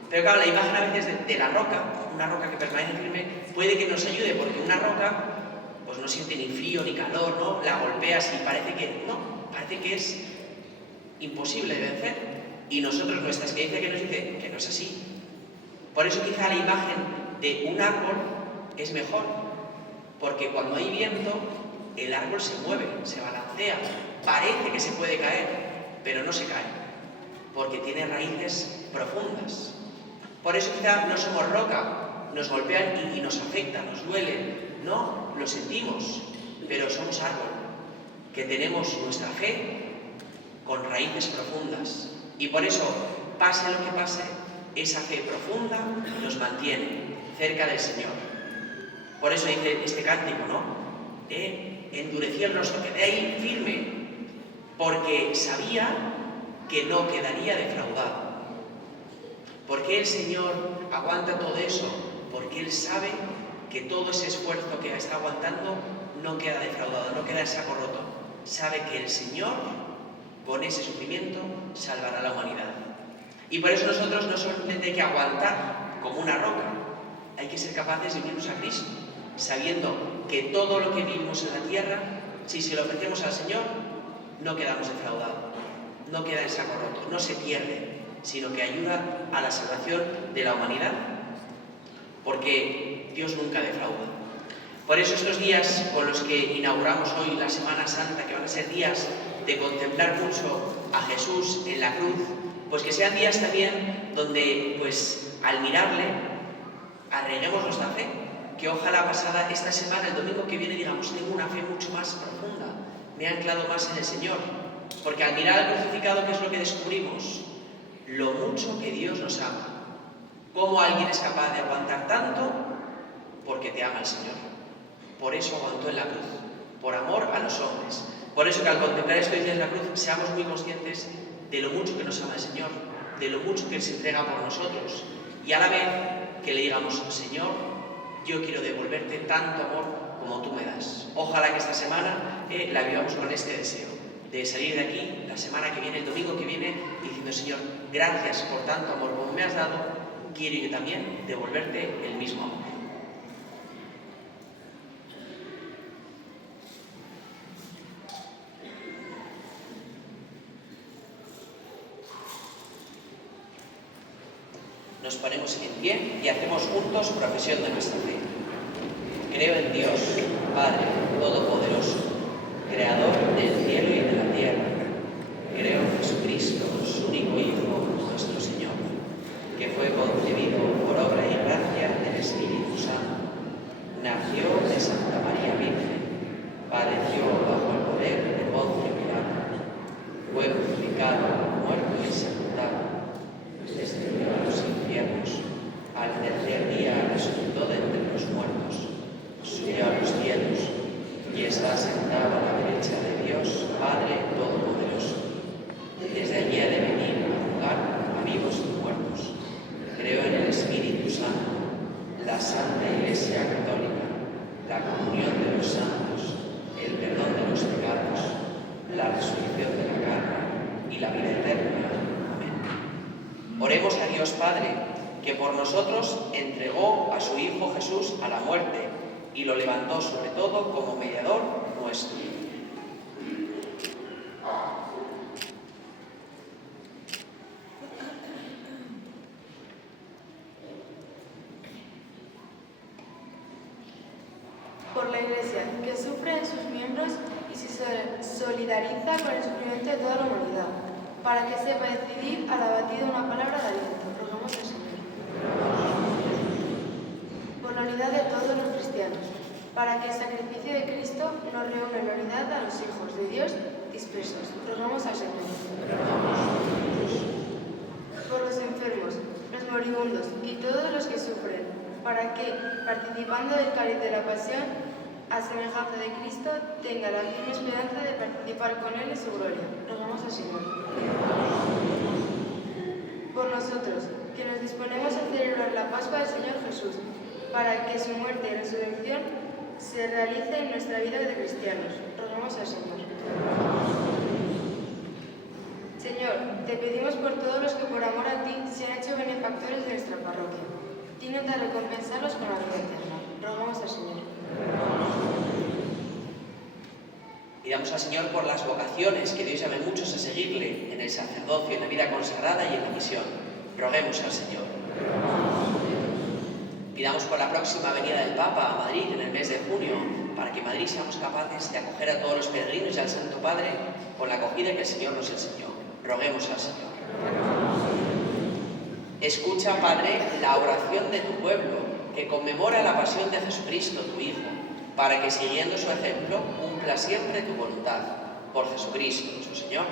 Pero claro, la imagen a veces de la roca, una roca que permanece firme, puede que nos ayude, porque una roca pues no siente ni frío ni calor, ¿no? La golpeas y parece que es imposible de vencer. Y nosotros, nuestra experiencia que nos dice que no es así. Por eso quizá la imagen de un árbol es mejor, porque cuando hay viento, el árbol se mueve, se balancea, parece que se puede caer, pero no se cae, porque tiene raíces profundas. Por eso quizá no somos roca, nos golpean y nos afecta, nos duele, no, lo sentimos, pero somos árbol, que tenemos nuestra fe con raíces profundas. Y por eso, pase lo que pase, esa fe profunda nos mantiene cerca del Señor. Por eso dice este cántico, ¿no? Endureció el rostro, quedé ahí firme, porque sabía que no quedaría defraudado. ¿Por qué el Señor aguanta todo eso? Porque Él sabe que todo ese esfuerzo que está aguantando no queda defraudado, no queda en saco roto. Sabe que el Señor, con ese sufrimiento, salvará a la humanidad. Y por eso nosotros no solamente hay que aguantar como una roca, hay que ser capaces de unirnos a Cristo, sabiendo que todo lo que vivimos en la tierra, si se lo ofrecemos al Señor, no quedamos defraudados, no queda en saco roto, no se pierde, sino que ayuda a la salvación de la humanidad, porque Dios nunca defrauda. Por eso estos días con los que inauguramos hoy la Semana Santa, que van a ser días de contemplar mucho a Jesús en la cruz, pues que sean días también donde, pues, al mirarle, arreguemos nuestra fe, que ojalá pasada esta semana, el domingo que viene, digamos, tengo una fe mucho más profunda, me he anclado más en el Señor, porque al mirar al crucificado, ¿qué es lo que descubrimos? Lo mucho que Dios nos ama. ¿Cómo alguien es capaz de aguantar tanto? Porque te ama el Señor. Por eso aguantó en la cruz, por amor a los hombres. Por eso que al contemplar estos días en la cruz, seamos muy conscientes de lo mucho que nos ama el Señor, de lo mucho que Él se entrega por nosotros, y a la vez que le digamos, Señor, yo quiero devolverte tanto amor como tú me das. Ojalá que esta semana la vivamos con este deseo, de salir de aquí la semana que viene, el domingo que viene, diciendo, Señor, gracias por tanto amor como me has dado, quiero yo también devolverte el mismo amor. Nos ponemos en pie y hacemos juntos profesión de nuestra fe. Creo en Dios, Padre Todopoderoso, Creador del cielo y de la tierra. Creo en Jesucristo, su único Hijo, nuestro Señor, que fue concebido por obra y gracia del Espíritu Santo. Nació de Santa María Virgen, padeció bajo el poder de Poncio Pilato, fue crucificado, muerto y sepultado, descendió a los infiernos, al tercer día resucitó de entre los muertos, subió a los cielos y está sentado a la derecha de Dios, Padre Todopoderoso. Desde allí ha de venir a juzgar a vivos y muertos. Creo en el Espíritu Santo, la Santa Iglesia Católica, la comunión de los santos, el perdón de los pecados, la resurrección de la carne y la vida eterna. Oremos a Dios Padre, que por nosotros entregó a su Hijo Jesús a la muerte y lo levantó sobre todo como mediador nuestro. Por la Iglesia, que sufre en sus miembros y se solidariza con el sufrimiento de toda la humanidad, para que sepa decidir al abatido una palabra de aliento. Rogamos al Señor. Por la unidad de todos los cristianos, para que el sacrificio de Cristo nos reúna en la unidad a los hijos de Dios dispersos. Rogamos al Señor. Por los enfermos, los moribundos y todos los que sufren, para que, participando del cáliz de la pasión, a semejanza de Cristo, tenga la firme esperanza de participar con Él en su gloria. Rogamos al Señor. Por nosotros, que nos disponemos a celebrar la Pascua del Señor Jesús, para que su muerte y resurrección se realice en nuestra vida de cristianos. Rogamos al Señor. Señor, te pedimos por todos los que por amor a ti se han hecho benefactores de nuestra parroquia. Dignos de recompensarlos con la vida eterna. Rogamos al Señor. Pidamos al Señor por las vocaciones, que Dios llame muchos a seguirle en el sacerdocio, en la vida consagrada y en la misión. Roguemos al Señor. Pidamos por la próxima venida del Papa a Madrid en el mes de junio, para que en Madrid seamos capaces de acoger a todos los peregrinos y al Santo Padre con la acogida que el Señor nos enseñó. Roguemos al Señor. Escucha, Padre, la oración de tu pueblo, que conmemora la pasión de Jesucristo, tu Hijo, para que, siguiendo su ejemplo, cumpla siempre tu voluntad. Por Jesucristo, nuestro Señor.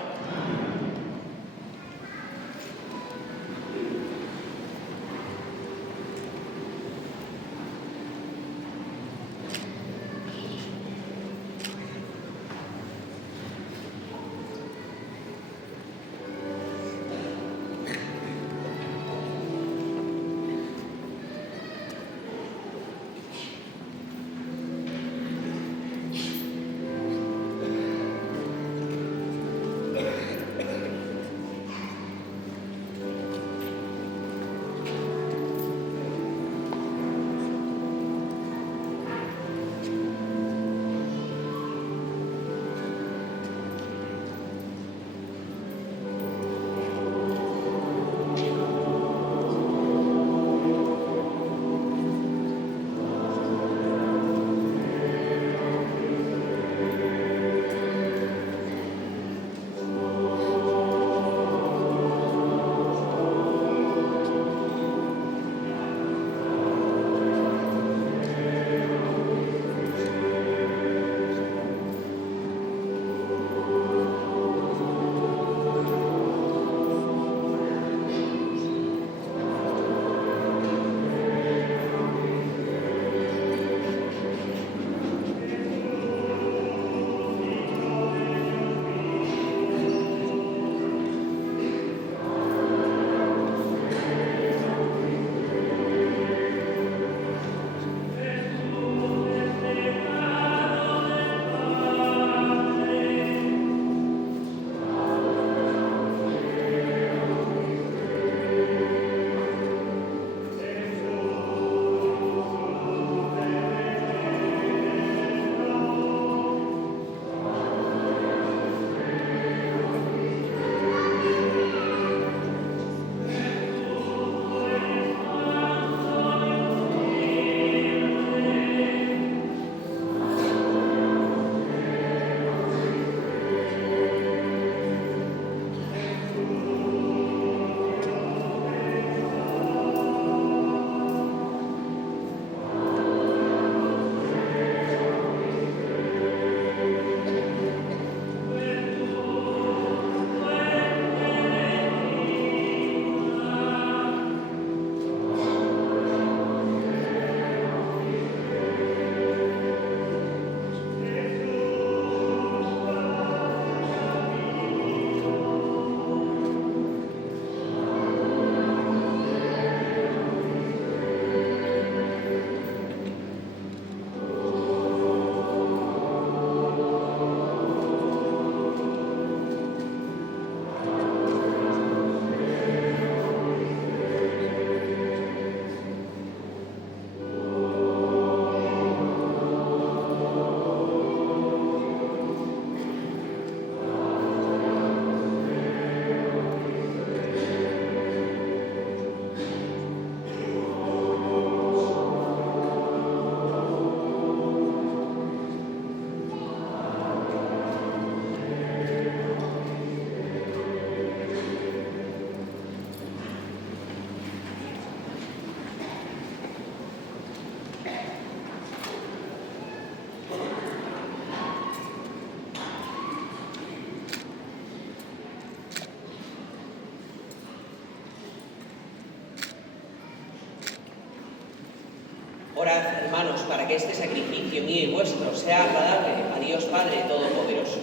Orad, hermanos, para que este sacrificio mío y vuestro sea agradable a Dios Padre Todopoderoso.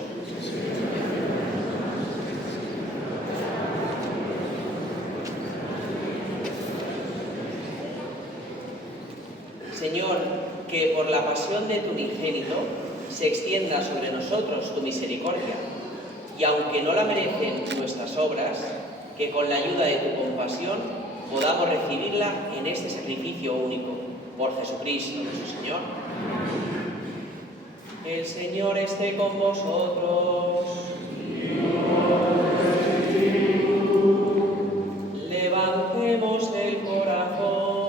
Señor, que por la pasión de tu unigénito se extienda sobre nosotros tu misericordia, y aunque no la merecen nuestras obras, que con la ayuda de tu compasión podamos recibirla en este sacrificio único, por Jesucristo nuestro Señor. El Señor esté con vosotros. Levantemos el corazón.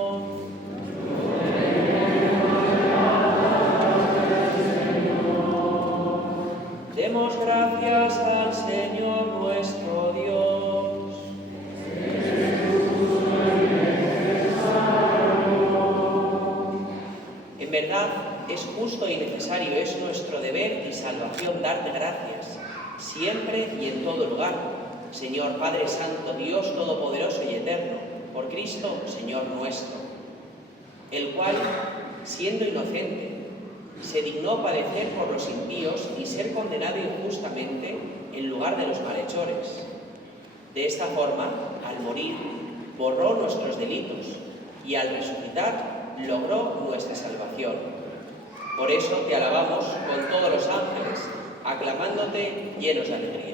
es justo y necesario, es nuestro deber y salvación darte gracias, siempre y en todo lugar, Señor Padre Santo, Dios Todopoderoso y Eterno, por Cristo, Señor nuestro, el cual, siendo inocente, se dignó padecer por los impíos y ser condenado injustamente en lugar de los malhechores. De esta forma, al morir, borró nuestros delitos y al resucitar, logró nuestra salvación. Por eso te alabamos con todos los ángeles, aclamándote llenos de alegría.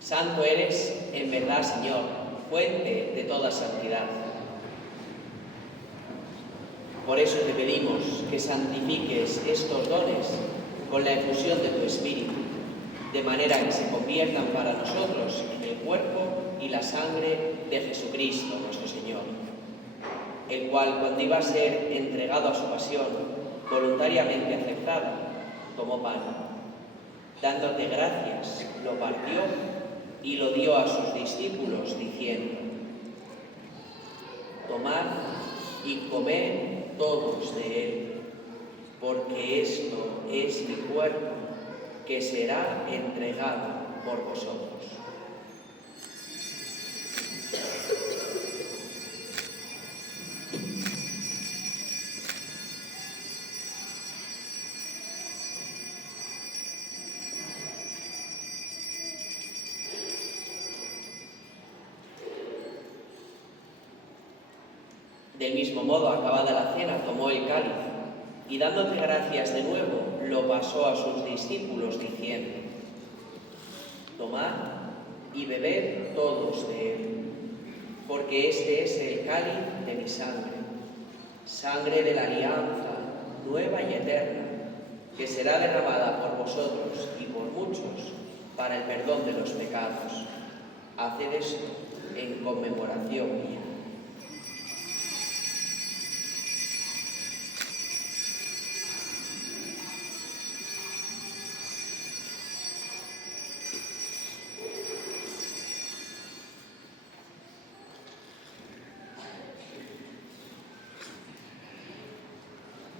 Santo eres, en verdad, Señor, fuente de toda santidad. Por eso te pedimos que santifiques estos dones con la efusión de tu Espíritu, de manera que se conviertan para nosotros en el cuerpo y la sangre de Jesucristo, nuestro Señor, el cual, cuando iba a ser entregado a su pasión, voluntariamente aceptada, tomó pan. Dándote gracias, lo partió y lo dio a sus discípulos, diciendo: tomad y comed todos de él, porque esto es mi cuerpo, que será entregado por vosotros. Del mismo modo, acabada la cena, tomó el cáliz y, dándote gracias de nuevo, lo pasó a sus discípulos, diciendo: tomad y bebed todos de él, porque este es el cáliz de mi sangre, sangre de la alianza, nueva y eterna, que será derramada por vosotros y por muchos para el perdón de los pecados. Haced esto en conmemoración mía.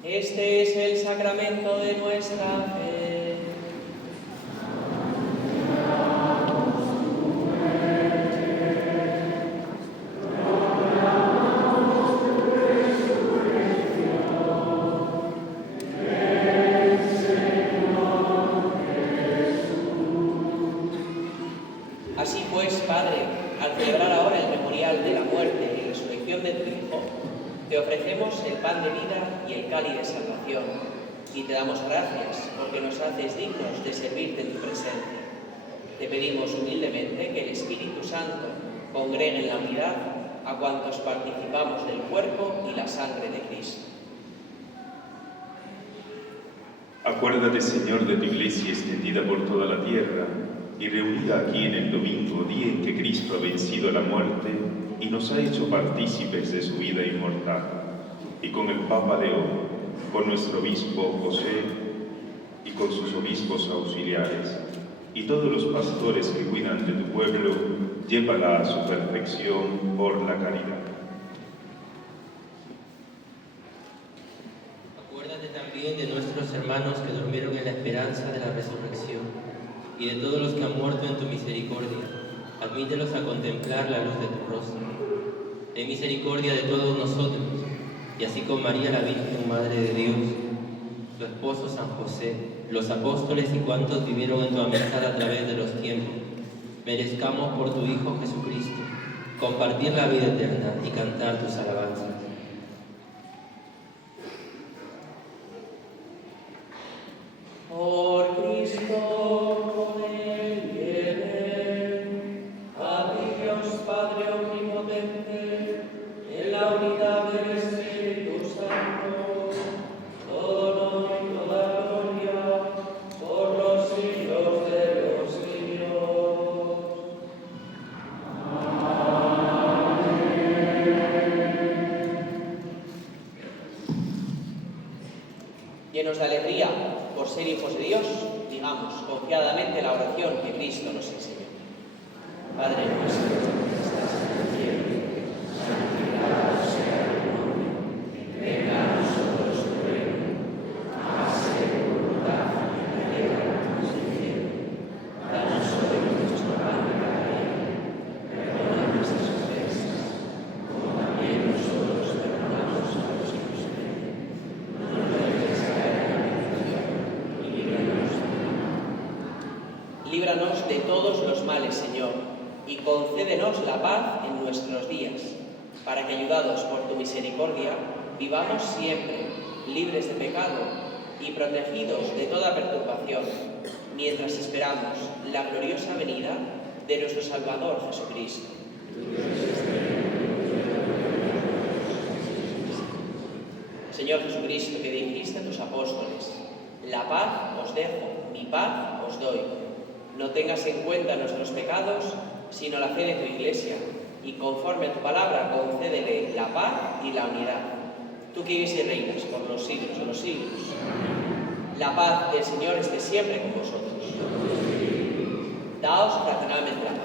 Este es el sacramento de nuestra fe. Así pues, Padre, al celebrar ahora el memorial de la muerte y resurrección de tu Hijo, te ofrecemos el pan de vida y el cáliz de salvación, y te damos gracias porque nos haces dignos de servirte en tu presencia. Te pedimos humildemente que el Espíritu Santo congregue en la unidad a cuantos participamos del cuerpo y la sangre de Cristo. Acuérdate, Señor, de tu Iglesia extendida por toda la tierra y reunida aquí en el domingo, día en que Cristo ha vencido la muerte y nos ha hecho partícipes de su vida inmortal. Y con el Papa León, con nuestro obispo José y con sus obispos auxiliares, y todos los pastores que cuidan de tu pueblo, llévala a su perfección por la caridad. Acuérdate Acuérdate también de nuestros hermanos que durmieron en la esperanza de la resurrección y de todos los que han muerto en tu misericordia. Admítelos a contemplar la luz de tu rostro. Ten misericordia de todos nosotros, y así con María la Virgen, Madre de Dios, tu esposo San José, los apóstoles y cuantos vivieron en tu amistad a través de los tiempos, merezcamos por tu Hijo Jesucristo compartir la vida eterna y cantar tus alabanzas. Por Cristo, con Él y en Él, a ti Dios Padre Omnipotente, en la unidad del Espíritu Santo, todo honor y toda gloria, por los siglos de los siglos. Llenos de alegría por ser hijos de Dios, digamos confiadamente la oración que Cristo nos enseñó. Padre nuestro que estás en el cielo, santificado sea tu nombre, venga a nosotros tu reino, hágase tu voluntad en la tierra como en el cielo. Danos hoy nuestro pan de cada día, perdona nuestras ofensas, como también nosotros perdonamos a los que nos ofenden. No nos dejes caer en la tentación, y líbranos del mal. Líbranos de todos los males, Señor, y concédenos la paz en nuestros días, para que, ayudados por tu misericordia, vivamos siempre libres de pecado y protegidos de toda perturbación, mientras esperamos la gloriosa venida de nuestro Salvador Jesucristo. Señor Jesucristo, que dijiste a tus apóstoles: la paz os dejo, mi paz os doy. No tengas en cuenta nuestros pecados, sino la fe de tu Iglesia, y conforme a tu palabra concédele la paz y la unidad. Tú que vives y reinas por los siglos de los siglos. La paz del Señor esté siempre con vosotros. Daos fraternalmente la paz.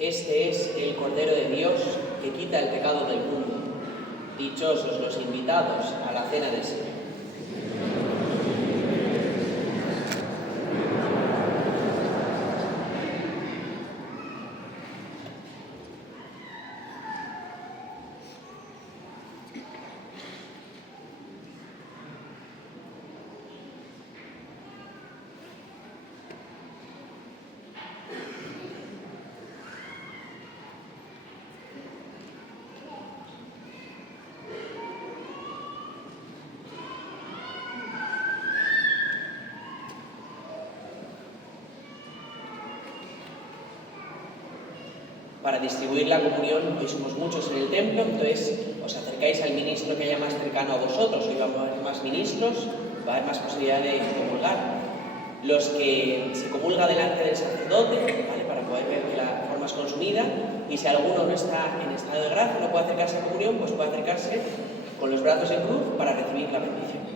Este es el Cordero de Dios que quita el pecado del mundo. Dichosos los invitados a la cena del Señor. para distribuir la comunión. Hoy somos muchos en el templo, entonces os acercáis al ministro que haya más cercano a vosotros. Hoy vamos a haber más ministros, va a haber más posibilidad de comulgar. Los que se comulga delante del sacerdote, ¿vale?, para poder ver que la forma es consumida, y si alguno no está en estado de gracia, no puede acercarse a la comunión, pues puede acercarse con los brazos en cruz para recibir la bendición.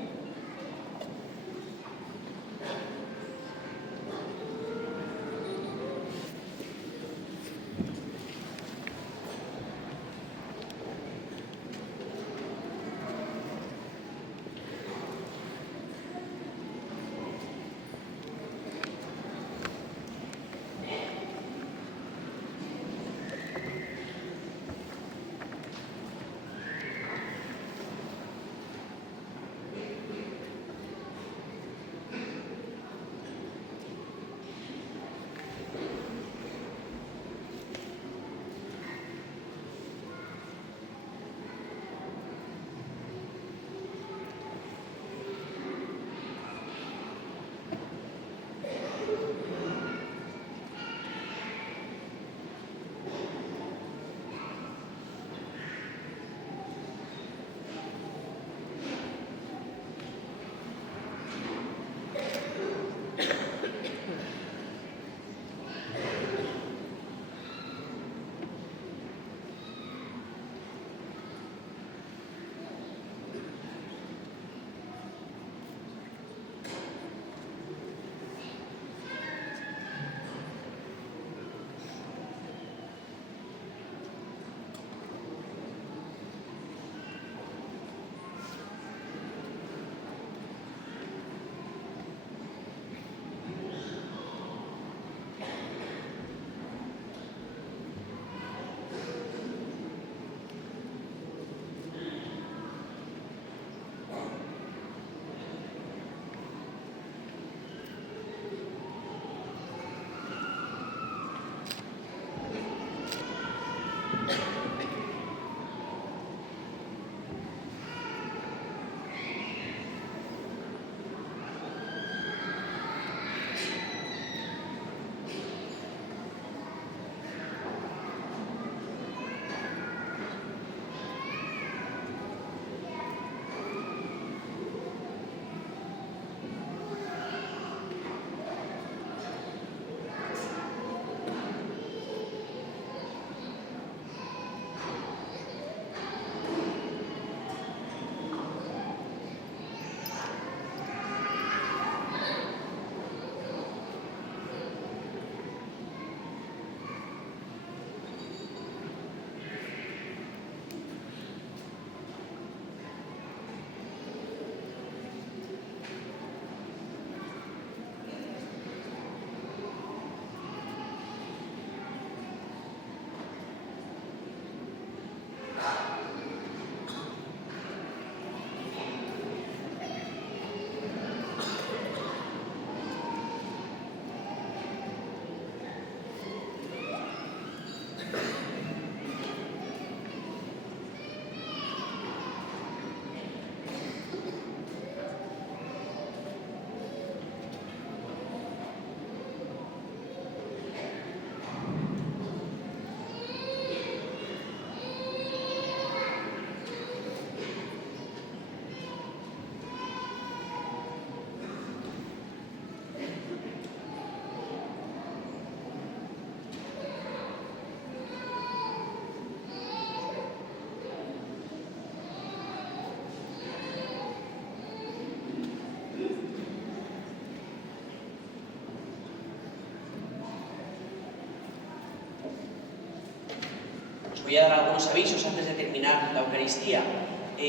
Voy a dar algunos avisos antes de terminar la Eucaristía.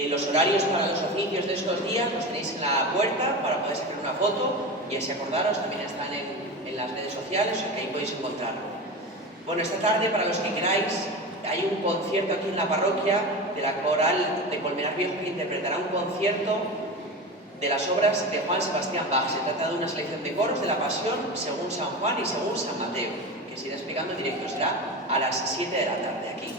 Los horarios para los oficios de estos días los tenéis en la puerta para poder sacar una foto y así acordaros, también están en las redes sociales, o sea que ahí podéis encontrarlo. Bueno, esta tarde, para los que queráis, hay un concierto aquí en la parroquia de la coral de Colmenar Viejo que interpretará un concierto de las obras de Juan Sebastián Bach. Se trata de una selección de coros de la Pasión según San Juan y según San Mateo, que se irá explicando en directo, será a las 7 de la tarde aquí.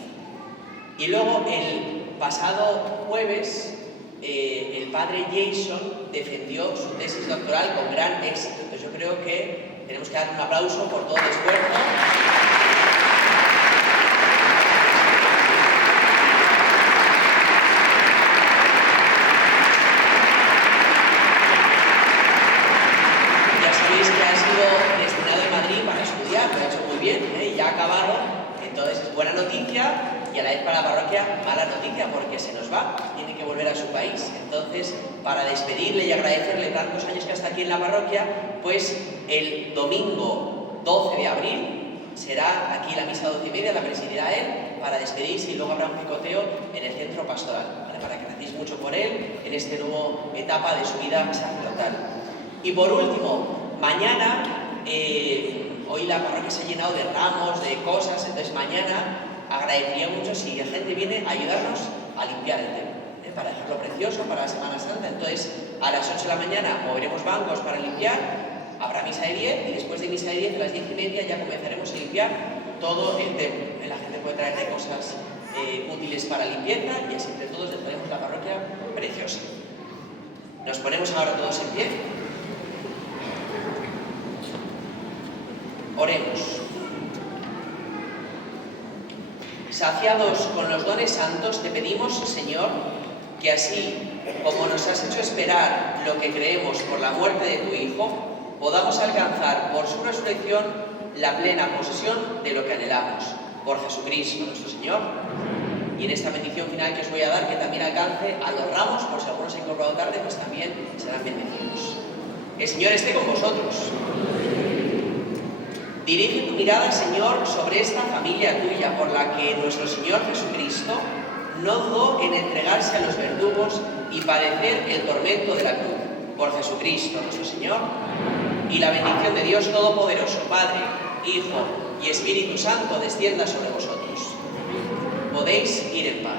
Y luego el pasado jueves el padre Jason defendió su tesis doctoral con gran éxito. Entonces yo creo que tenemos que dar un aplauso por todo el esfuerzo. noticia y a la vez para la parroquia mala noticia, porque se nos va, tiene que volver a su país. Entonces, para despedirle y agradecerle tantos años que está aquí en la parroquia, pues el domingo 12 de abril será aquí la misa 12:30, la presidirá él, para despedirse, y luego habrá un picoteo en el centro pastoral, ¿vale? Para que recéis mucho por él en esta nueva etapa de su vida sacerdotal. Y por último, mañana, hoy la parroquia se ha llenado de ramos, de cosas, entonces mañana agradecería mucho si la gente viene a ayudarnos a limpiar el templo, para dejarlo precioso para la Semana Santa. Entonces, a las 8 de la mañana moveremos bancos para limpiar, habrá misa de 10 y después de misa de 10 a las 10:30 ya comenzaremos a limpiar todo el templo. La gente puede traerte cosas útiles para limpieza y así entre todos dejaremos la parroquia preciosa. Nos ponemos ahora todos en pie. Oremos. Saciados con los dones santos, te pedimos, Señor, que así como nos has hecho esperar lo que creemos por la muerte de tu Hijo, podamos alcanzar por su resurrección la plena posesión de lo que anhelamos. Por Jesucristo nuestro Señor. Y en esta bendición final que os voy a dar, que también alcance a los ramos, por si alguno se ha incorporado tarde, pues también serán bendecidos. El Señor esté con vosotros. Dirige tu mirada, Señor, sobre esta familia tuya, por la que nuestro Señor Jesucristo no dudó en entregarse a los verdugos y padecer el tormento de la cruz. Por Jesucristo nuestro Señor. Y la bendición de Dios Todopoderoso, Padre, Hijo y Espíritu Santo, descienda sobre vosotros. Podéis ir en paz.